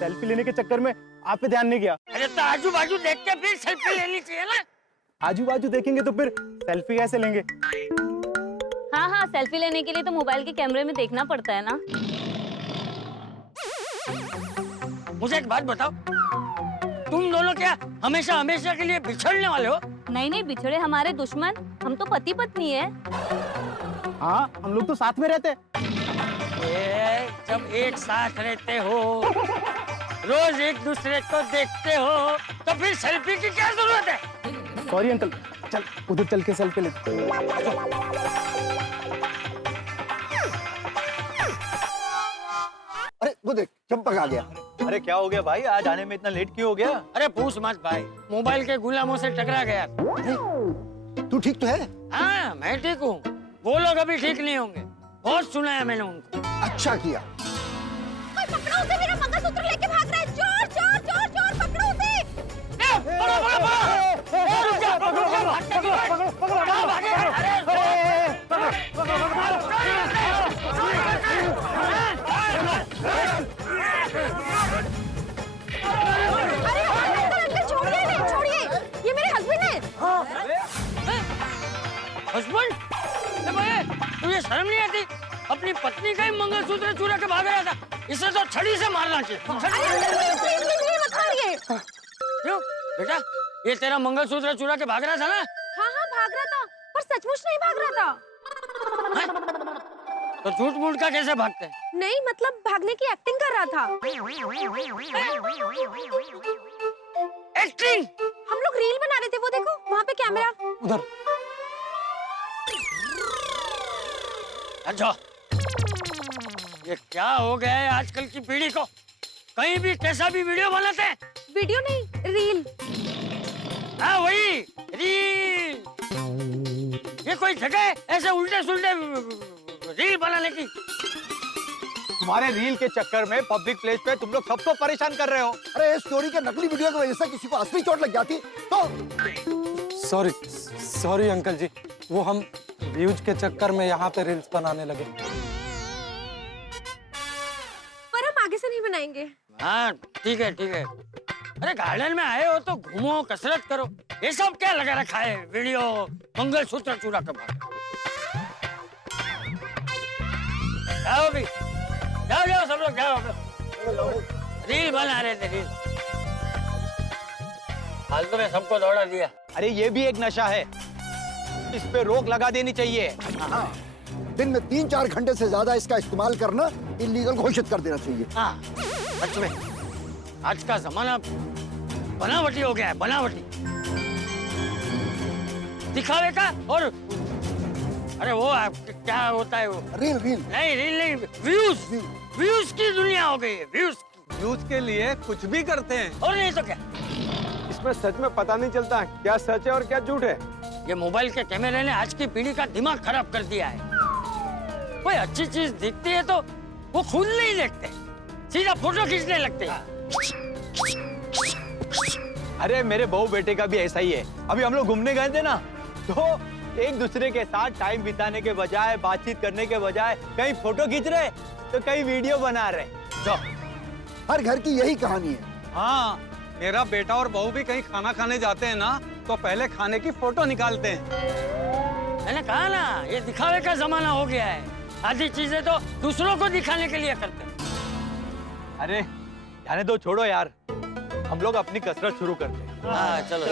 सेल्फी लेने के चक्कर में आप पे ध्यान नहीं गया। अरे तो आजू बाजू देख के फिर सेल्फी लेनी चाहिए ना। आजू बाजू देखेंगे तो फिर सेल्फी कैसे लेंगे? हाँ हाँ, सेल्फी लेने के लिए तो मोबाइल के कैमरे में देखना पड़ता है ना। मुझे एक बात बताओ, तुम दोनों क्या हमेशा हमेशा के लिए बिछड़ने वाले हो? नहीं नहीं, बिछड़े हमारे दुश्मन, हम तो पति पत्नी है। हाँ, हम लोग तो साथ में रहते हैं। जब एक साथ रहते हो, रोज एक दूसरे को देखते हो, तो फिर सेल्फी की क्या जरूरत है? सॉरी अंकल, चल उधर चल के सेल्फी लेते हैं। अरे वो देख, चंपक आ गया। अरे क्या हो गया भाई, आज आने में इतना लेट क्यों हो गया? अरे पूछ मत भाई, मोबाइल के गुलामों से टकरा गया। तू ठीक तो है? हाँ, मैं ठीक हूँ। वो लोग अभी ठीक नहीं होंगे, बहुत सुना है मैंने उनको। अच्छा किया। पकड़ो उसे, मेरा मंगलसूत्र लेके भाग रहा है। चोर चोर चोर चोर, पकड़ो उसे। पकड़ो पकड़ो पकड़ो, रुक जा, रुक जा, भागते क्यों है? कहाँ भागे? अरे अंकल, छोड़िए नहीं, छोड़िए, ये मेरे हस्बैंड हैं। हस्बैंड? तुझे शर्म नहीं आती? अपनी पत्नी का ही मंगलसूत्र चुरा के भाग रहा था, इसे तो छड़ी से मारना चाहिए। क्यों बेटा, ये तेरा मंगलसूत्र चुरा के भाग रहा था ना? हाँ हाँ, भाग रहा था, पर सचमुच नहीं भाग रहा था। तो झूठ मूठ का कैसे भागते हैं? नहीं, मतलब भागने की एक्टिंग कर रहा था। एक्टिंग? हम लोग रील बना रहे थे, वो देखो वहाँ पे कैमरा। उधर। अच्छा, ये क्या हो गया है आजकल की पीढ़ी को? कहीं भी कैसा भी वीडियो बनाते हैं। वीडियो नहीं, रील। हाँ वही, रील। ये कोई जगह है ऐसे उल्टे सुल्टे रील बनाने की? तुम्हारे रील के चक्कर में पब्लिक प्लेस पे तुम लोग सबको परेशान कर रहे हो। अरे स्टोरी के नकली वीडियो की वजह से किसी को असली चोट लग जाती तो? सॉरी सॉरी अंकल जी, वो हम व्यूज के चक्कर में यहाँ पे रील्स बनाने लगे। पर हम आगे से नहीं बनाएंगे। हाँ ठीक है ठीक है। अरे गार्डन में आए हो तो घूमो, कसरत करो, ये सब क्या लगा रखा है? वीडियो, मंगलसूत्र चुरा के भाग। जाओ भी, जाओ जाओ सब लोग जाओ। रील बना रहे थे, रील। फालतू में सबको दौड़ा दिया। अरे ये भी एक नशा है, इस पे रोक लगा देनी चाहिए। हाँ, दिन में 3-4 घंटे से ज्यादा इसका इस्तेमाल करना इल्लीगल घोषित कर देना चाहिए। हाँ, सच में आज का जमाना बनावटी हो गया है, बनावटी। दिखावे का और अरे वो क्या होता है वो? रील रील नहीं रील नहीं, व्यूज। व्यूज की दुनिया हो गई है, व्यूज। यूज के लिए कुछ भी करते हैं। और नहीं तो क्या? इसमें सच में पता नहीं चलता क्या सच है और क्या झूठ है। ये मोबाइल के कैमरे ने आज की पीढ़ी का दिमाग खराब कर दिया है। कोई अच्छी चीज दिखती है तो वो खुद नहीं देखते, सीधा फोटो खींचने लगते हैं। अरे मेरे बहू बेटे का भी ऐसा ही है। अभी हम लोग घूमने गए थे ना, तो एक दूसरे के साथ टाइम बिताने के बजाय, बातचीत करने के बजाय कहीं फोटो खींच रहे तो कहीं वीडियो बना रहे। तो हर घर की यही कहानी है। हाँ, मेरा बेटा और बहू भी कहीं खाना खाने जाते हैं ना, तो पहले खाने की फोटो निकालते हैं। मैंने कहा ना, ये दिखावे का जमाना हो गया है। आधी चीजें तो दूसरों को दिखाने के लिए करते हैं। अरे जाने दो, छोड़ो यार, हम लोग अपनी कसरत शुरू करते हैं। हाँ चलो,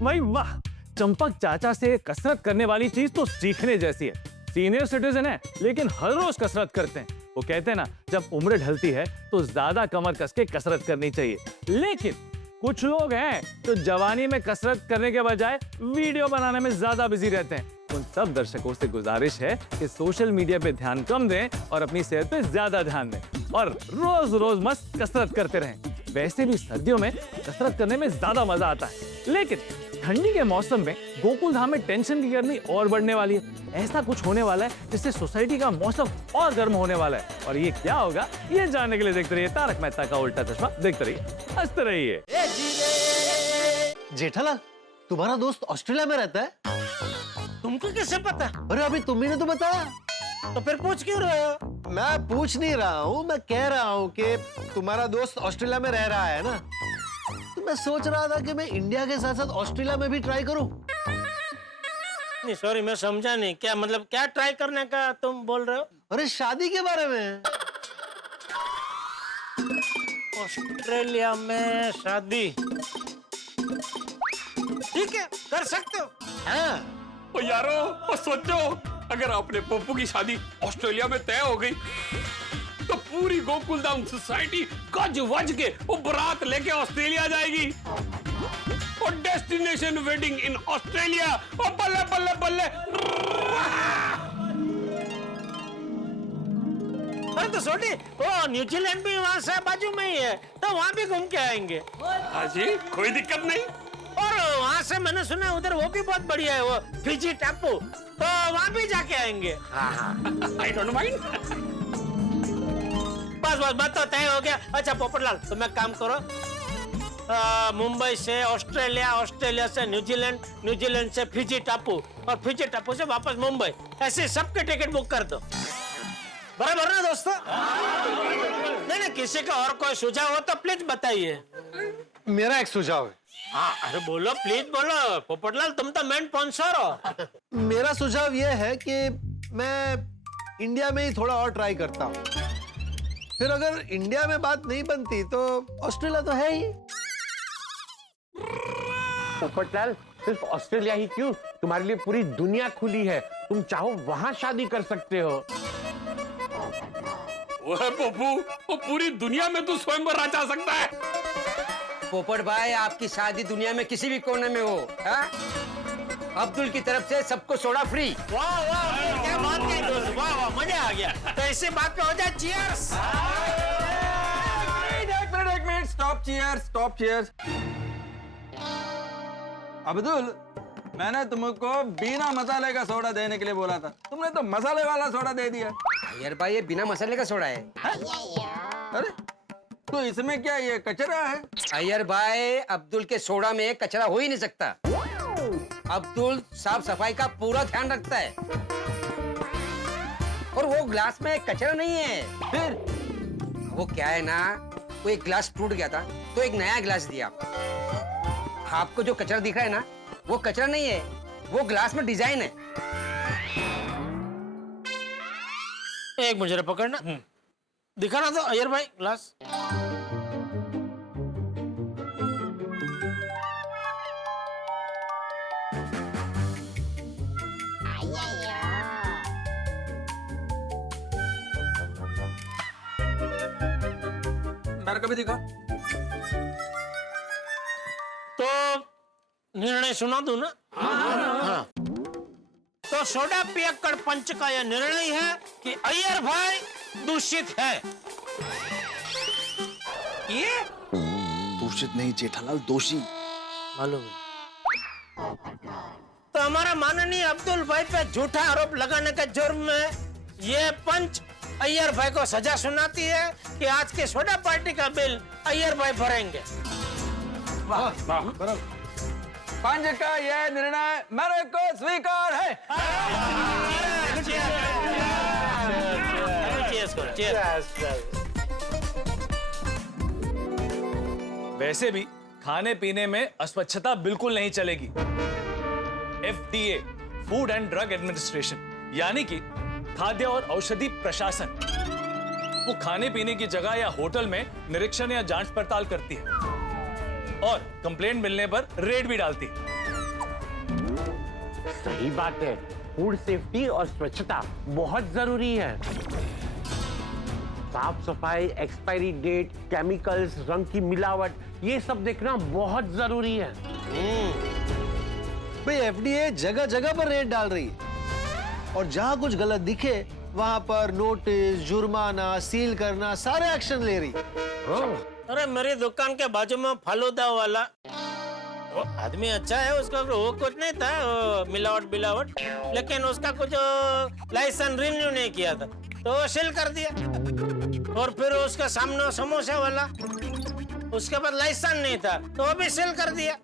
भाई वाह, चंपक चाचा से कसरत करने वाली चीज तो सीखने जैसी है। सीनियर सिटीजन है लेकिन हर रोज कसरत करते हैं। वो कहते हैं ना, जब उम्र ढलती है तो ज्यादा कमर कस के कसरत करनी चाहिए। लेकिन कुछ लोग हैं जो जवानी में कसरत करने के बजाय वीडियो बनाने में ज्यादा बिजी रहते हैं। उन सब दर्शकों से गुजारिश है कि सोशल मीडिया पे ध्यान कम दें और अपनी सेहत पे ज्यादा ध्यान दें और रोज रोज मस्त कसरत करते रहें। वैसे भी सर्दियों में कसरत करने में ज्यादा मजा आता है, लेकिन ठंडी के मौसम में गोकुलधाम में टेंशन की गर्मी और बढ़ने वाली है। ऐसा कुछ होने वाला है जिससे सोसाइटी का मौसम और गर्म होने वाला है। और ये क्या होगा, ये जानने के लिए देखते रहिए तारक मेहता का उल्टा चश्मा। देखते रहिए, हंसते रहिए। जेठालाल, तुम्हारा दोस्त ऑस्ट्रेलिया में रहता है? तुमको कैसे पता? अरे अभी तुम्ही ने तो बताया। तो फिर पूछ क्यों रहे हो? मैं पूछ नहीं रहा हूँ, मैं कह रहा हूँ कि तुम्हारा दोस्त ऑस्ट्रेलिया में रह रहा है ना, तो मैं सोच रहा था कि मैं इंडिया के साथ साथ ऑस्ट्रेलिया में भी ट्राई करूँ। नहीं सॉरी, मैं समझा नहीं। क्या मतलब, क्या ट्राई करने का तुम बोल रहे हो? अरे शादी के बारे में। ऑस्ट्रेलिया में शादी? ठीक है, कर सकते हो। हाँ। ओ यारो, ओ सोचो, अगर अपने पप्पू की शादी ऑस्ट्रेलिया में तय हो गई तो पूरी गोकुलधाम सोसाइटी गज वज के वो बारात लेके ऑस्ट्रेलिया जाएगी और डेस्टिनेशन वेडिंग इन ऑस्ट्रेलिया। और बल्ले बल्ले बल्ले। अरे तो सोटी, वो न्यूजीलैंड भी वहाँ से बाजू में ही है, तो वहाँ भी घूम के आएंगे। हाँ जी, कोई दिक्कत नहीं। और वहाँ से मैंने सुना उधर वो भी बहुत बढ़िया है, वो फिजी टापू, तो वहाँ भी जाके आएंगे। I don't mind. बस बस, बात तो तय हो गया। अच्छा पोपटलाल, तुम एक काम करो, मुंबई से ऑस्ट्रेलिया, ऑस्ट्रेलिया से न्यूजीलैंड, न्यूजीलैंड से फिजी टापू और फिजी टापू से वापस मुंबई, ऐसे सबके टिकट बुक कर दो। बराबर ना दोस्तों? नहीं, किसी का और कोई सुझाव हो तो प्लीज बताइए। मेरा एक सुझाव है। हाँ, अरे बोलो, प्लीज बोलो। पोपटलाल, तुम तो मेन स्पॉन्सर हो। मेरा सुझाव यह है कि मैं इंडिया में ही थोड़ा और ट्राई करता हूँ। फिर अगर इंडिया में बात नहीं बनती तो ऑस्ट्रेलिया तो है ही। पोपटलाल, सिर्फ ऑस्ट्रेलिया ही क्यों, तुम्हारे लिए पूरी दुनिया खुली है। तुम चाहो वहां शादी कर सकते हो। वो है पप्पू, वो पूरी दुनिया में तू स्वयंवर रचा सकता है। पोपट भाई, आपकी शादी दुनिया में किसी भी कोने में हो, हा? अब्दुल की तरफ से सबको सोडा फ्री। वाह वाह, क्या बात है दोस्त, वाह वाह, मजा आ गया। तो इसी बात पे हो जाए चीयर्स। एक minute, stop cheers, stop cheers. Abdul, मैंने तुमको बिना मसाले का सोडा देने के लिए बोला था, तुमने तो मसाले वाला सोडा दे दिया। यार भाई, ये बिना मसाले का सोडा है। अरे तो इसमें क्या ये कचरा है? अय्यर भाई, अब्दुल के सोडा में कचरा हो ही नहीं सकता। अब्दुल साफ सफाई का पूरा ध्यान रखता है और वो ग्लास में कचरा नहीं है। फिर वो क्या है ना, वो एक ग्लास टूट गया था तो एक नया ग्लास दिया। आपको जो कचरा दिख रहा है ना, वो कचरा नहीं है, वो ग्लास में डिजाइन है। एक मुझे पकड़ना, दिखाना तो अय्यर भाई ग्लास। यार कभी दिखा। तो निर्णय सुना दूं ना? हाँ। तो सोडा पियक्कड़ पंच का यह निर्णय है कि अय्यर भाई दूषित है। ये दूषित नहीं जेठालाल, दोषी। मालूम है। तो हमारा माननीय अब्दुल भाई पे झूठा आरोप लगाने के जुर्म में ये पंच अय्यर भाई को सजा सुनाती है कि आज के सोडा पार्टी का बिल अय्यर भाई भरेंगे। पंच का यह निर्णय मेरे को स्वीकार है। वैसे भी खाने पीने में अस्वच्छता बिल्कुल नहीं चलेगी। FDA food and drug administration यानी कि खाद्य और औषधि प्रशासन वो खाने पीने की जगह या होटल में निरीक्षण या जांच पड़ताल करती है और कंप्लेंट मिलने पर रेड भी डालती है। सही बात है, फूड सेफ्टी और स्वच्छता बहुत जरूरी है। साफ सफाई, एक्सपायरी डेट, केमिकल्स, रंग की मिलावट, ये सब देखना बहुत जरूरी है। भाई FDA जगह जगह पर रेड डाल रही है और जहां कुछ गलत दिखे वहां पर नोटिस, जुर्माना, सील करना, सारे एक्शन ले रही है। अरे मेरी दुकान के बाजू में फालूदा वाला वो आदमी अच्छा है, उसका वो कुछ नहीं था वो मिलावट, लेकिन उसका कुछ लाइसेंस रिन्यू नहीं किया था तो वो सील कर दिया। और फिर उसका सामने समोसा वाला, उसके बाद लाइसेंस नहीं था तो वो भी सील कर दिया।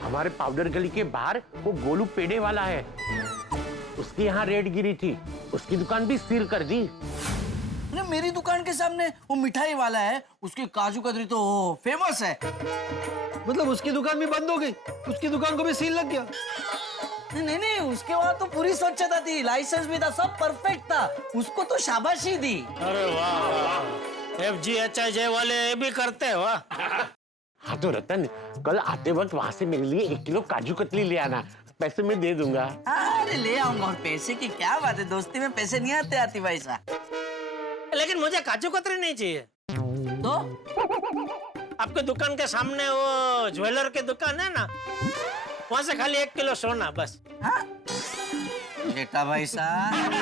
हमारे पाउडर गली के बाहर वो गोलू पेड़े वाला है, उसकी यहाँ रेड गिरी थी, उसकी दुकान भी सील कर दी। अरे मेरी दुकान के सामने वो मिठाई वाला है, उसकी काजू कतरी तो फेमस है। मतलब उसकी दुकान भी बंद हो गई, उसकी दुकान को भी सील लग गया। नहीं, उसके वहाँ तो पूरी स्वच्छता थी, लाइसेंस भी था, सब परफेक्ट था, उसको तो शाबाशी दी। अरे वाह, FGHIJ वाले ये भी करते हैं, वाह। हाँ तो रतन, कल आते वक्त वहाँ से मेरे लिए 1 किलो काजू कतली ले आना, पैसे मैं दे दूंगा। अरे ले आऊंगा, और पैसे की क्या बात है, दोस्ती में पैसे नहीं आती भाई साहब। लेकिन मुझे काजू कतरी नहीं चाहिए। तो आपके दुकान के सामने वो ज्वेलर की दुकान है ना, वहाँ से खाली 1 किलो सोना बस। हाँ? बेटा भाई साहब।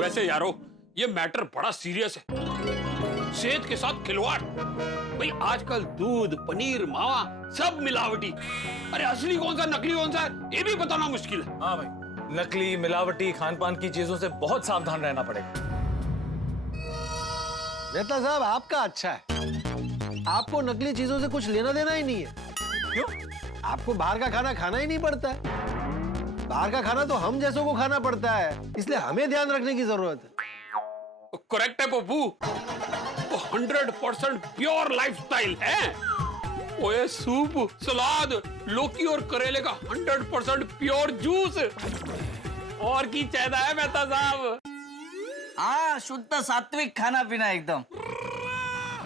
वैसे यारो ये मैटर बड़ा सीरियस है, सेहत के साथ खिलवाड़। भाई आजकल दूध, पनीर, मावा सब मिलावटी। अरे असली कौन सा नकली कौन सा है ये भी बताना मुश्किल है। हाँ भाई, नकली मिलावटी खान पान की चीजों से बहुत सावधान रहना पड़ेगा। मेहता साहब आपका अच्छा है, आपको नकली चीजों से कुछ लेना देना ही नहीं है। क्यों? आपको बाहर का खाना खाना ही नहीं पड़ता है। बाहर का खाना तो हम जैसों को खाना पड़ता है, इसलिए हमें ध्यान रखने की जरूरत है। करेक्ट है पप्पू, वो 100% प्योर लाइफस्टाइल है। ओए सूप, सलाद, लौकी और करेले का 100% प्योर जूस और की चाहता है मेहता साहब। हाँ, शुद्ध सात्विक खाना पीना एकदम।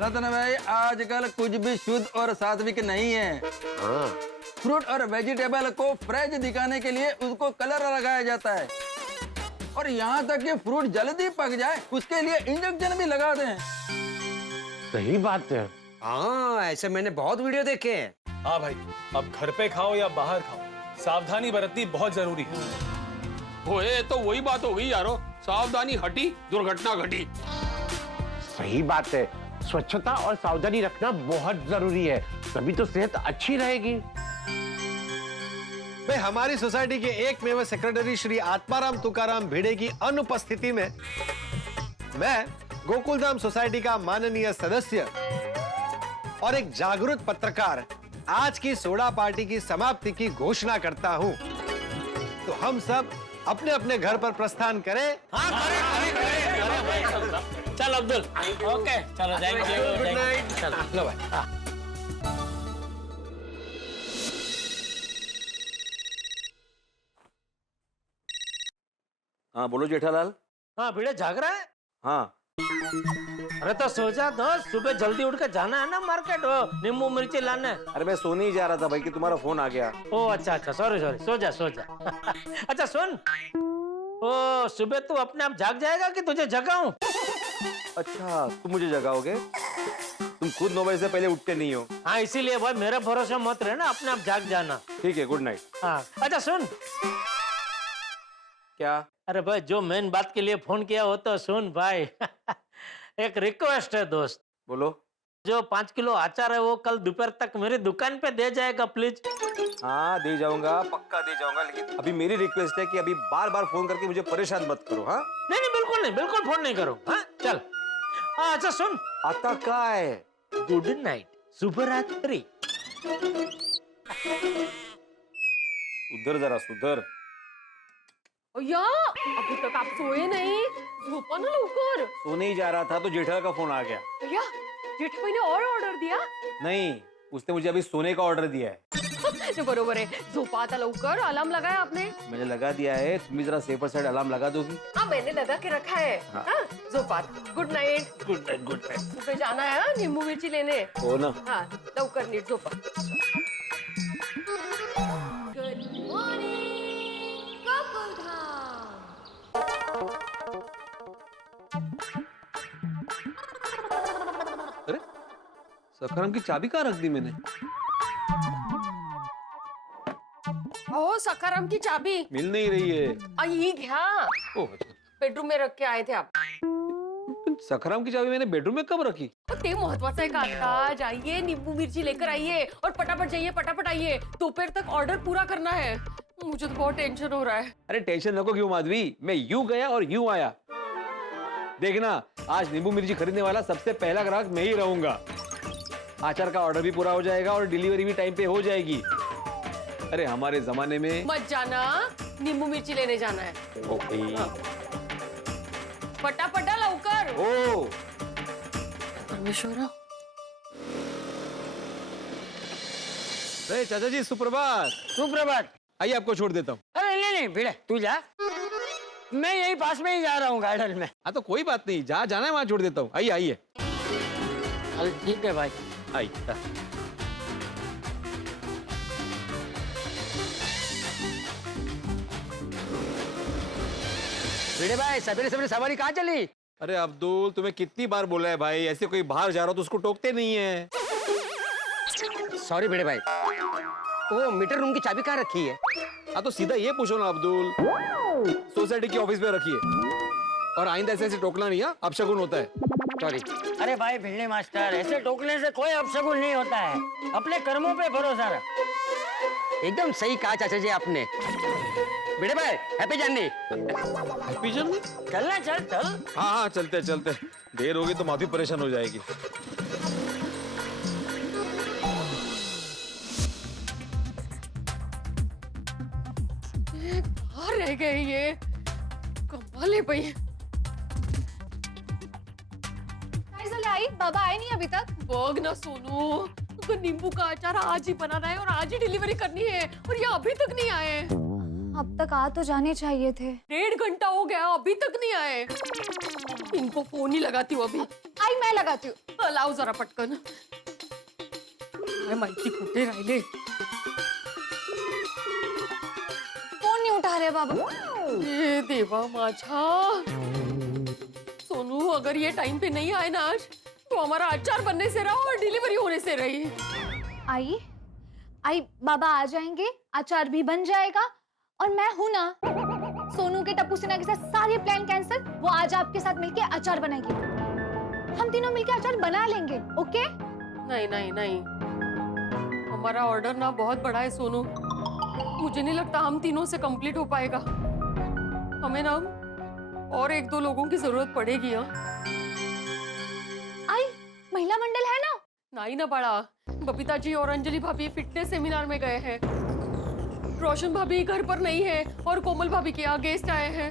रतन भाई आजकल कुछ भी शुद्ध और सात्विक नहीं है। फ्रूट और वेजिटेबल को फ्रेश दिखाने के लिए उसको कलर लगाया जाता है, और यहाँ तक कि फ्रूट जल्दी पक जाए उसके लिए इंजेक्शन भी लगा दें। सही बात है। हाँ, ऐसे मैंने बहुत वीडियो देखे हैं। हाँ भाई, अब घर पे खाओ या बाहर खाओ, सावधानी बरतनी बहुत जरूरी है। ओए तो वही बात हो गई यारो, सावधानी हटी दुर्घटना घटी। सही बात है, स्वच्छता और सावधानी रखना बहुत जरूरी है, तभी तो सेहत अच्छी रहेगी। भाई हमारी सोसाइटी के एकमेव सेक्रेटरी श्री आत्माराम तुकाराम भिड़े की अनुपस्थिति में मैं गोकुलधाम सोसाइटी का माननीय सदस्य और एक जागरूक पत्रकार आज की सोडा पार्टी की समाप्ति की घोषणा करता हूं। तो हम सब अपने अपने घर पर प्रस्थान करें। हाँ, करे। चल अब्दुल, ओके, चलो जाएंगे। Good night. चलो भाई। हाँ बोलो जेठालाल। हाँ, भिड़े जाग रहा है। हाँ अरे तो सोचा दोस्त, सुबह जल्दी उठ कर जाना है ना मार्केट, वो नींबू मिर्ची लाने। अरे मैं सोने ही जा रहा था भाई कि तुम्हारा फोन आ गया। ओ अच्छा, सॉरी, सो जा। अच्छा सुन, ओ सुबह तू अपने आप जाग जाएगा कि तुझे जगाऊं? अच्छा, तुम मुझे जगाओगे? तुम खुद 9 बजे से पहले उठते नहीं हो। हाँ इसीलिए भाई मेरे भरोसे मत रहना, अपने आप जाग जाना। ठीक है, गुड नाइट। हाँ अच्छा सुन। क्या? अरे भाई जो मेन बात के लिए फोन किया हो तो सुन भाई। एक रिक्वेस्ट है दोस्त। बोलो। जो 5 किलो अचार है वो कल दोपहर तक मेरी दुकान पे दे जाएगा प्लीज। हाँ दे जाऊंगा, पक्का दे जाऊंगा, लेकिन अभी मेरी रिक्वेस्ट है कि अभी बार बार फोन करके मुझे परेशान मत करो। हाँ नहीं नहीं बिल्कुल नहीं, बिल्कुल फोन नहीं करो। हाँ चल। हाँ अच्छा सुन। आता का है? गुड नाइट, शुभ रात्रि। सुधर जरा, सुधर। या अभी तक आप सोए नहीं, झोपा ना लवकर। सोने ही जा रहा था तो जेठा का फोन आ गया। या जेठाबाई ने और ऑर्डर दिया? नहीं, उसने मुझे अभी सोने का ऑर्डर दिया है। ते बरोबर आहे, झोपा आता लवकर। अलार्म लगाया आपने? मैंने लगा दिया है, तुम भी जरा सेफर साइड अलार्म लगा दोगी? हाँ मैंने लगा के रखा है। हाँ। हाँ झोपा। Good night. Good night, good night. सुबह जाना है हाँ, नींबू मिरची लेने। हो ना। हाँ लवकर नीट झोपा। अरे सखाराम की चाबी कहाँ रख दी मैंने? ओ सखाराम की चाबी मिल नहीं रही है। आई घ्या, ओह, बेडरूम में रख के आए थे आप। सखाराम की चाबी मैंने बेडरूम में कब रखी? ते महत्वाचं आहे का आता? जाइए नींबू मिर्ची लेकर आइए और फटाफट जाइए, फटाफट आइए। दोपहर तक ऑर्डर पूरा करना है। मुझे तो बहुत टेंशन हो रहा है। अरे टेंशन नको क्यों माधवी, मैं यूं गया और यूं आया। देखना, आज नींबू मिर्ची खरीदने वाला सबसे पहला ग्राहक मैं ही रहूंगा। आचार का ऑर्डर भी पूरा हो जाएगा और डिलीवरी भी टाइम पे हो जाएगी। अरे हमारे जमाने में मत जाना, नींबू मिर्ची लेने जाना है। ओके। फटाफटा लवकर। ओ परमेश्वरा। अरे चाचा जी सुप्रभात। सुप्रभात। आइए आपको छोड़ देता हूँ। अरे नहीं नहीं भिड़े, तू जा, मैं यही पास में ही जा रहा हूँ गार्डन में। हाँ तो कोई बात नहीं, जहाँ जाना है वहाँ छोड़ देता हूँ। आइए आइए। चल ठीक है भाई। आइए। भिड़े भाई सवेरे सवेरे सवारी कहाँ चली? अरे अब्दुल, तुम्हें कितनी बार बोला है भाई, ऐसे कोई बाहर जा रहा हो तो उसको टोकते नहीं है। सॉरी भिड़े भाई, वो मीटर रूम की चाबी कहाँ रखी है? हाँ तो सीधा ये पूछो ना अब्दुल। सोसाइटी की ऑफिस में रखिए और आइंदा ऐसे टोकना नहीं है, अपशगुन होता है। सॉरी। अरे भाई भिड़े मास्टर, ऐसे टोकने से कोई अपशगुन नहीं होता है। अपने कर्मों पे भरोसा रख। एकदम सही कहा चाचा जी आपने। भिड़े भाई हैप्पी जर्नी। Happy journey? चलना, चल चल। हाँ हाँ चलते चलते, देर होगी तो माधवी परेशान हो जाएगी। कहाँ रह गए ये? कमाल है भाई। आई बाबा आए नहीं अभी तक। बग ना सोनू, तो नींबू का अचार आज ही बनाना है और आज ही डिलीवरी करनी है और ये अभी तक नहीं आए। अब तक आ तो जाने चाहिए थे। 1.5 घंटा हो गया, अभी तक नहीं आए। इनको फोन ही लगाती हूँ अभी। आई मैं लगाती हूँ। लाव जरा पटकन। काय माहिती कुठे राहिले? फोन नहीं उठा रहे बाबा। ये देवा माझा। सोनू अगर ये टाइम पे नहीं आए ना आज, तो हमारा अचार बनने से रहा और डिलीवरी होने से रही। आई आई बाबा आ जाएंगे, अचार भी बन जाएगा और मैं हूं ना। सोनू के टप्पू सिन्हा के साथ सारे प्लान कैंसिल। वो आज आपके साथ मिलके अचार बनाएगी। हम तीनों मिलके अचार बना लेंगे। ओके? नहीं नहीं नहीं, हमारा ऑर्डर ना बहुत बड़ा है सोनू। मुझे नहीं लगता हम तीनों से कंप्लीट हो पाएगा। हमें ना और 1-2 लोगों की जरूरत पड़ेगी। आई महिला मंडल है ना? नहीं ना बड़ा, बबीता जी और अंजलि भाभी फिटनेस सेमिनार में गए हैं। रोशन भाभी घर पर नहीं है और कोमल भाभी के यहाँ गेस्ट आए हैं।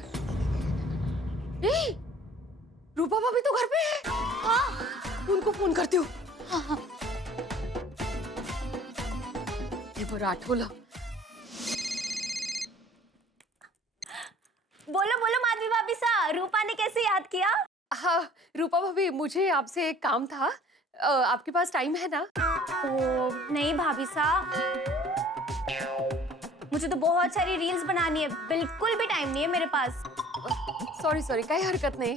रूपा भाभी तो घर पे है। हाँ उनको फोन करती हूँ। हाँ हाँ ये बरं आठवलं। बोलो बोलो माधवी भाभी सा, रूपा ने कैसे याद किया? हाँ रूपा भाभी, मुझे आपसे एक काम था। आपके पास टाइम है ना? ओ नहीं भाभी सा, मुझे तो बहुत सारी रील्स बनानी है, बिल्कुल भी टाइम नहीं है मेरे पास। सॉरी सॉरी, काही हरकत नहीं।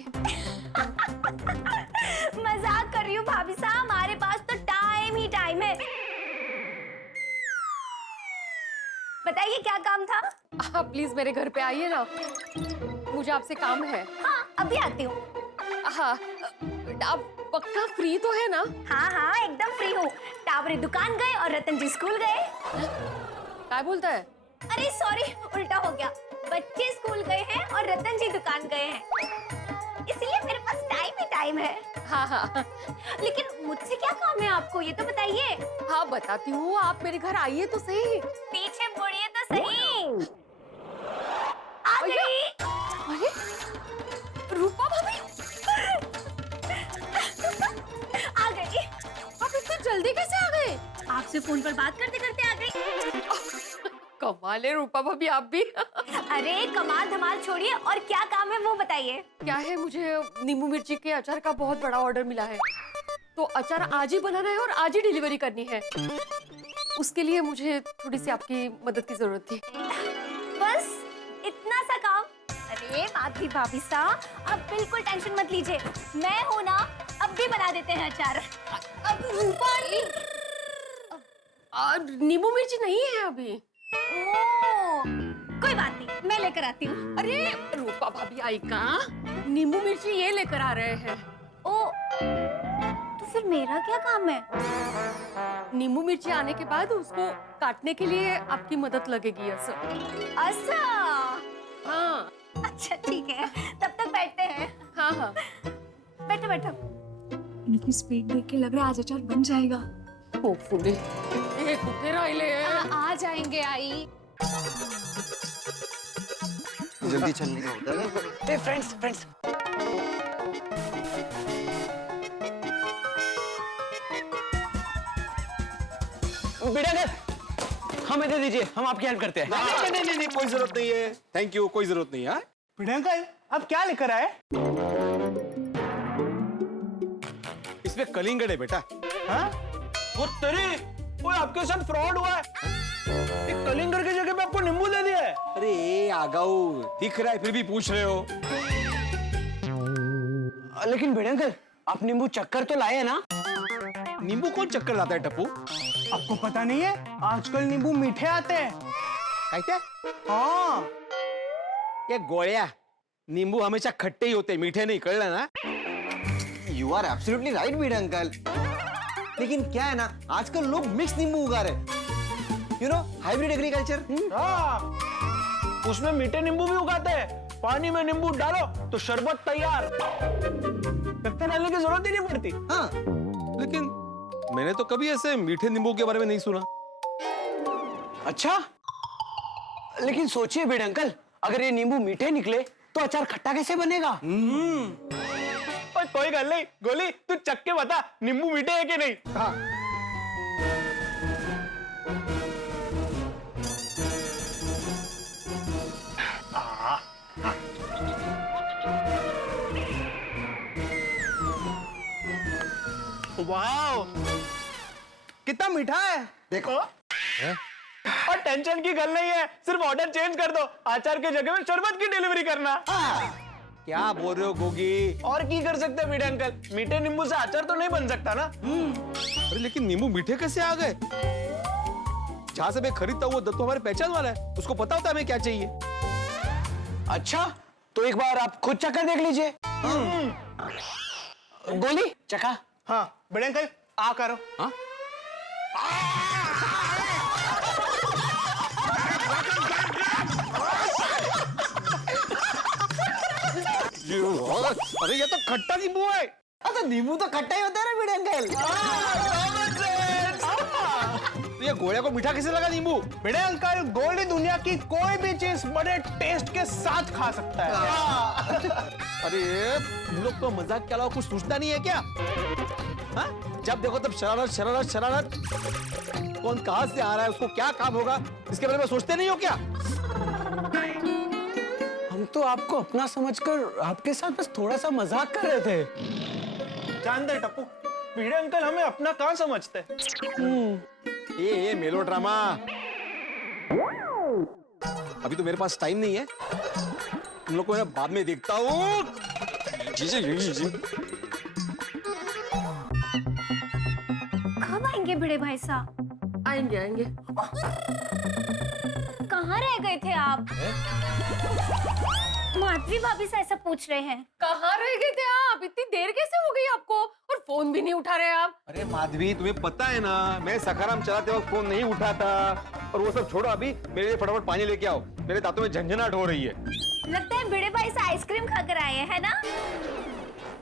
मजाक कर रही हूँ भाभी साहब, हमारे पास तो टाइम ही टाइम है। बताइए क्या काम था? आप प्लीज मेरे घर पे आइए ना, मुझे आपसे काम है। हाँ अभी आती हूँ। हाँ, आप पक्का फ्री तो है ना? हाँ हाँ एकदम फ्री हूँ। टावरे दुकान गए और रतन जी स्कूल गए। क्या बोलता है? अरे सॉरी, उल्टा हो गया। बच्चे स्कूल गए हैं और रतन जी दुकान गए हैं, इसलिए मेरे पास टाइम ही टाइम है। हाँ हाँ, लेकिन मुझसे क्या काम है आपको, ये तो बताइए। हाँ बताती हूँ, आप मेरे घर आइए तो सही। पीछे मुड़िए तो सही। आ गई। अरे रूपा भाभी आ गई। आप इतनी जल्दी कैसे आ गए? आपसे फोन पर बात करते करते आ गई। कमाल है रूपा भाभी आप भी। अरे कमाल धमाल छोड़िए, और क्या काम है वो बताइए। क्या है, मुझे नींबू मिर्ची के अचार का बहुत बड़ा ऑर्डर मिला है, तो अचार आज ही बनाना है और आज ही डिलीवरी करनी है। उसके लिए मुझे थोड़ी सी आपकी मदद की जरूरत थी। बस इतना सा काम? अरे माधवी भाभी साहब, आप बिल्कुल टेंशन मत लीजिए, मैं हूं ना, अब भी बना देते हैं अचार। अब रूपा नींबू मिर्ची नहीं है अभी। ओह, कोई बात नहीं, मैं लेकर आती हूँ। अरे रूपा भाभी आई का, नींबू मिर्ची ये लेकर आ रहे हैं। ओ, तो फिर मेरा क्या काम है? नींबू मिर्ची आने के बाद उसको काटने के लिए आपकी मदद लगेगी। ऐसा? हाँ। अच्छा ठीक है, तब तक बैठते हैं। हाँ हाँ बैठो बैठो। इनकी स्पीड देख के लग रहा है आज अचार बन जाएगा। होपफुली। ये कुत्ते राइले आ जाएंगे आई। जल्दी चलने का होता है। फ्रेंड्स फ्रेंड्स, बेटा हमें दे दीजिए, हम आपकी हेल्प करते हैं। नहीं, कोई जरूरत नहीं है। थैंक यू, कोई जरूरत नहीं है। बेटा अंकल, आप क्या लेकर आए? इसमें कलिंगड़ है बेटा। हाँ? वो तेरी, वो आपके साथ फ्रॉड हुआ है। एक कलिंगड़ की जगह पे आपको नींबू दे दिया है। अरे आगाऊ दिख रहा है, फिर भी पूछ रहे हो। लेकिन बेटा अंकल, आप नींबू चक्कर तो लाए हैं ना? नींबू कौन चक्कर लाता है टप्पू? आपको पता नहीं है, आजकल नींबू मीठे आते हैं। कहते? हाँ। ये गोलिया, नींबू हमेशा खट्टे ही होते हैं, मीठे नहीं, कर लेना। यू आर एब्सोल्युटली राइट बीड अंकल, लेकिन क्या है ना, आजकल लोग मिक्स नींबू उगा रहे, यू नो, हाइब्रिड एग्रीकल्चर। हाँ, उसमें मीठे नींबू भी उगाते हैं। पानी में नींबू डालो तो शरबत तैयार, पत्ता डालने की जरूरत ही नहीं पड़ती। हाँ, लेकिन मैंने तो कभी ऐसे मीठे नींबू के बारे में नहीं सुना। अच्छा, लेकिन सोचिए बीड अंकल, अगर ये नींबू मीठे निकले तो अचार खट्टा कैसे बनेगा? पर कोई गल नहीं, गोली तू चख के बता, नींबू मीठे है कि नहीं? हाँ। वाओ, कितना मीठा है देखो। और टेंशन की गल नहीं है, सिर्फ ऑर्डर चेंज कर दो, अचार के जगह में शरबत की डिलीवरी करना। क्या बोल रहे हो गोगी? और की कर सकते हैं मीठे अंकल, मीठे नींबू से अचार तो नहीं बन सकता ना। अरे लेकिन नींबू मीठे कैसे आ गए? जहाँ से मैं खरीदता हूँ वो दत्तू हमारे पहचान वाला है, उसको पता होता है हमें क्या चाहिए। अच्छा, तो एक बार आप खुद चखकर देख लीजिए। गोली चखा। हाँ बड़े अंकल, आ करो। हाँ? अरे ये तो खट्टा नींबू है। तो नींबू तो खट्टा ही होता है ना बीड अंकल। तो ये गोलिया को मीठा कैसे लगा नींबू? बड़े अंकल, गोली दुनिया की कोई भी चीज बड़े टेस्ट के साथ खा सकता है। अरे तुम लोग तो मजाक के अलावा कुछ सोचता नहीं है क्या? हाँ? जब देखो तब शरारत शरारत शरारत। कौन कहां से आ रहा है, उसको क्या काम होगा, इसके बारे में सोचते नहीं हो क्या? हम तो आपको अपना समझकर आपके साथ बस थोड़ा सा मजाक कर रहे थे। जानते टप्पू, बीड़े अंकल हमें अपना कहाँ समझते? ये मेलोड्रामा। अभी तो मेरे पास टाइम नहीं है, तुम लोग को मैं बाद में देखता हूँ। कब आएंगे बड़े भाई साहब? आएंगे आएंगे। कहाँ रह गए थे आप? माधवी भाभी से ऐसा पूछ रहे हैं। कहाँ रह गए थे आप? इतनी देर कैसे हो गई आपको? और फोन भी नहीं उठा रहे आप। अरे माधवी, तुम्हें पता है ना, मैं सखाराम चलाते वक्त फोन नहीं उठाता। और वो सब छोड़ो, अभी मेरे लिए फटाफट पानी लेके आओ, मेरे दांतों में झंझनाहट हो रही है। लगता है बड़े भाई से आइसक्रीम खाकर आए हैं, है ना?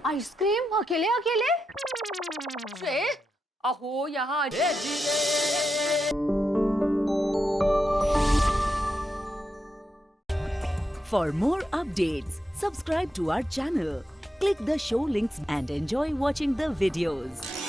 आइसक्रीम अकेले अकेले? अहो यहाँ For more updates, subscribe to our channel, click the show links and enjoy watching the videos.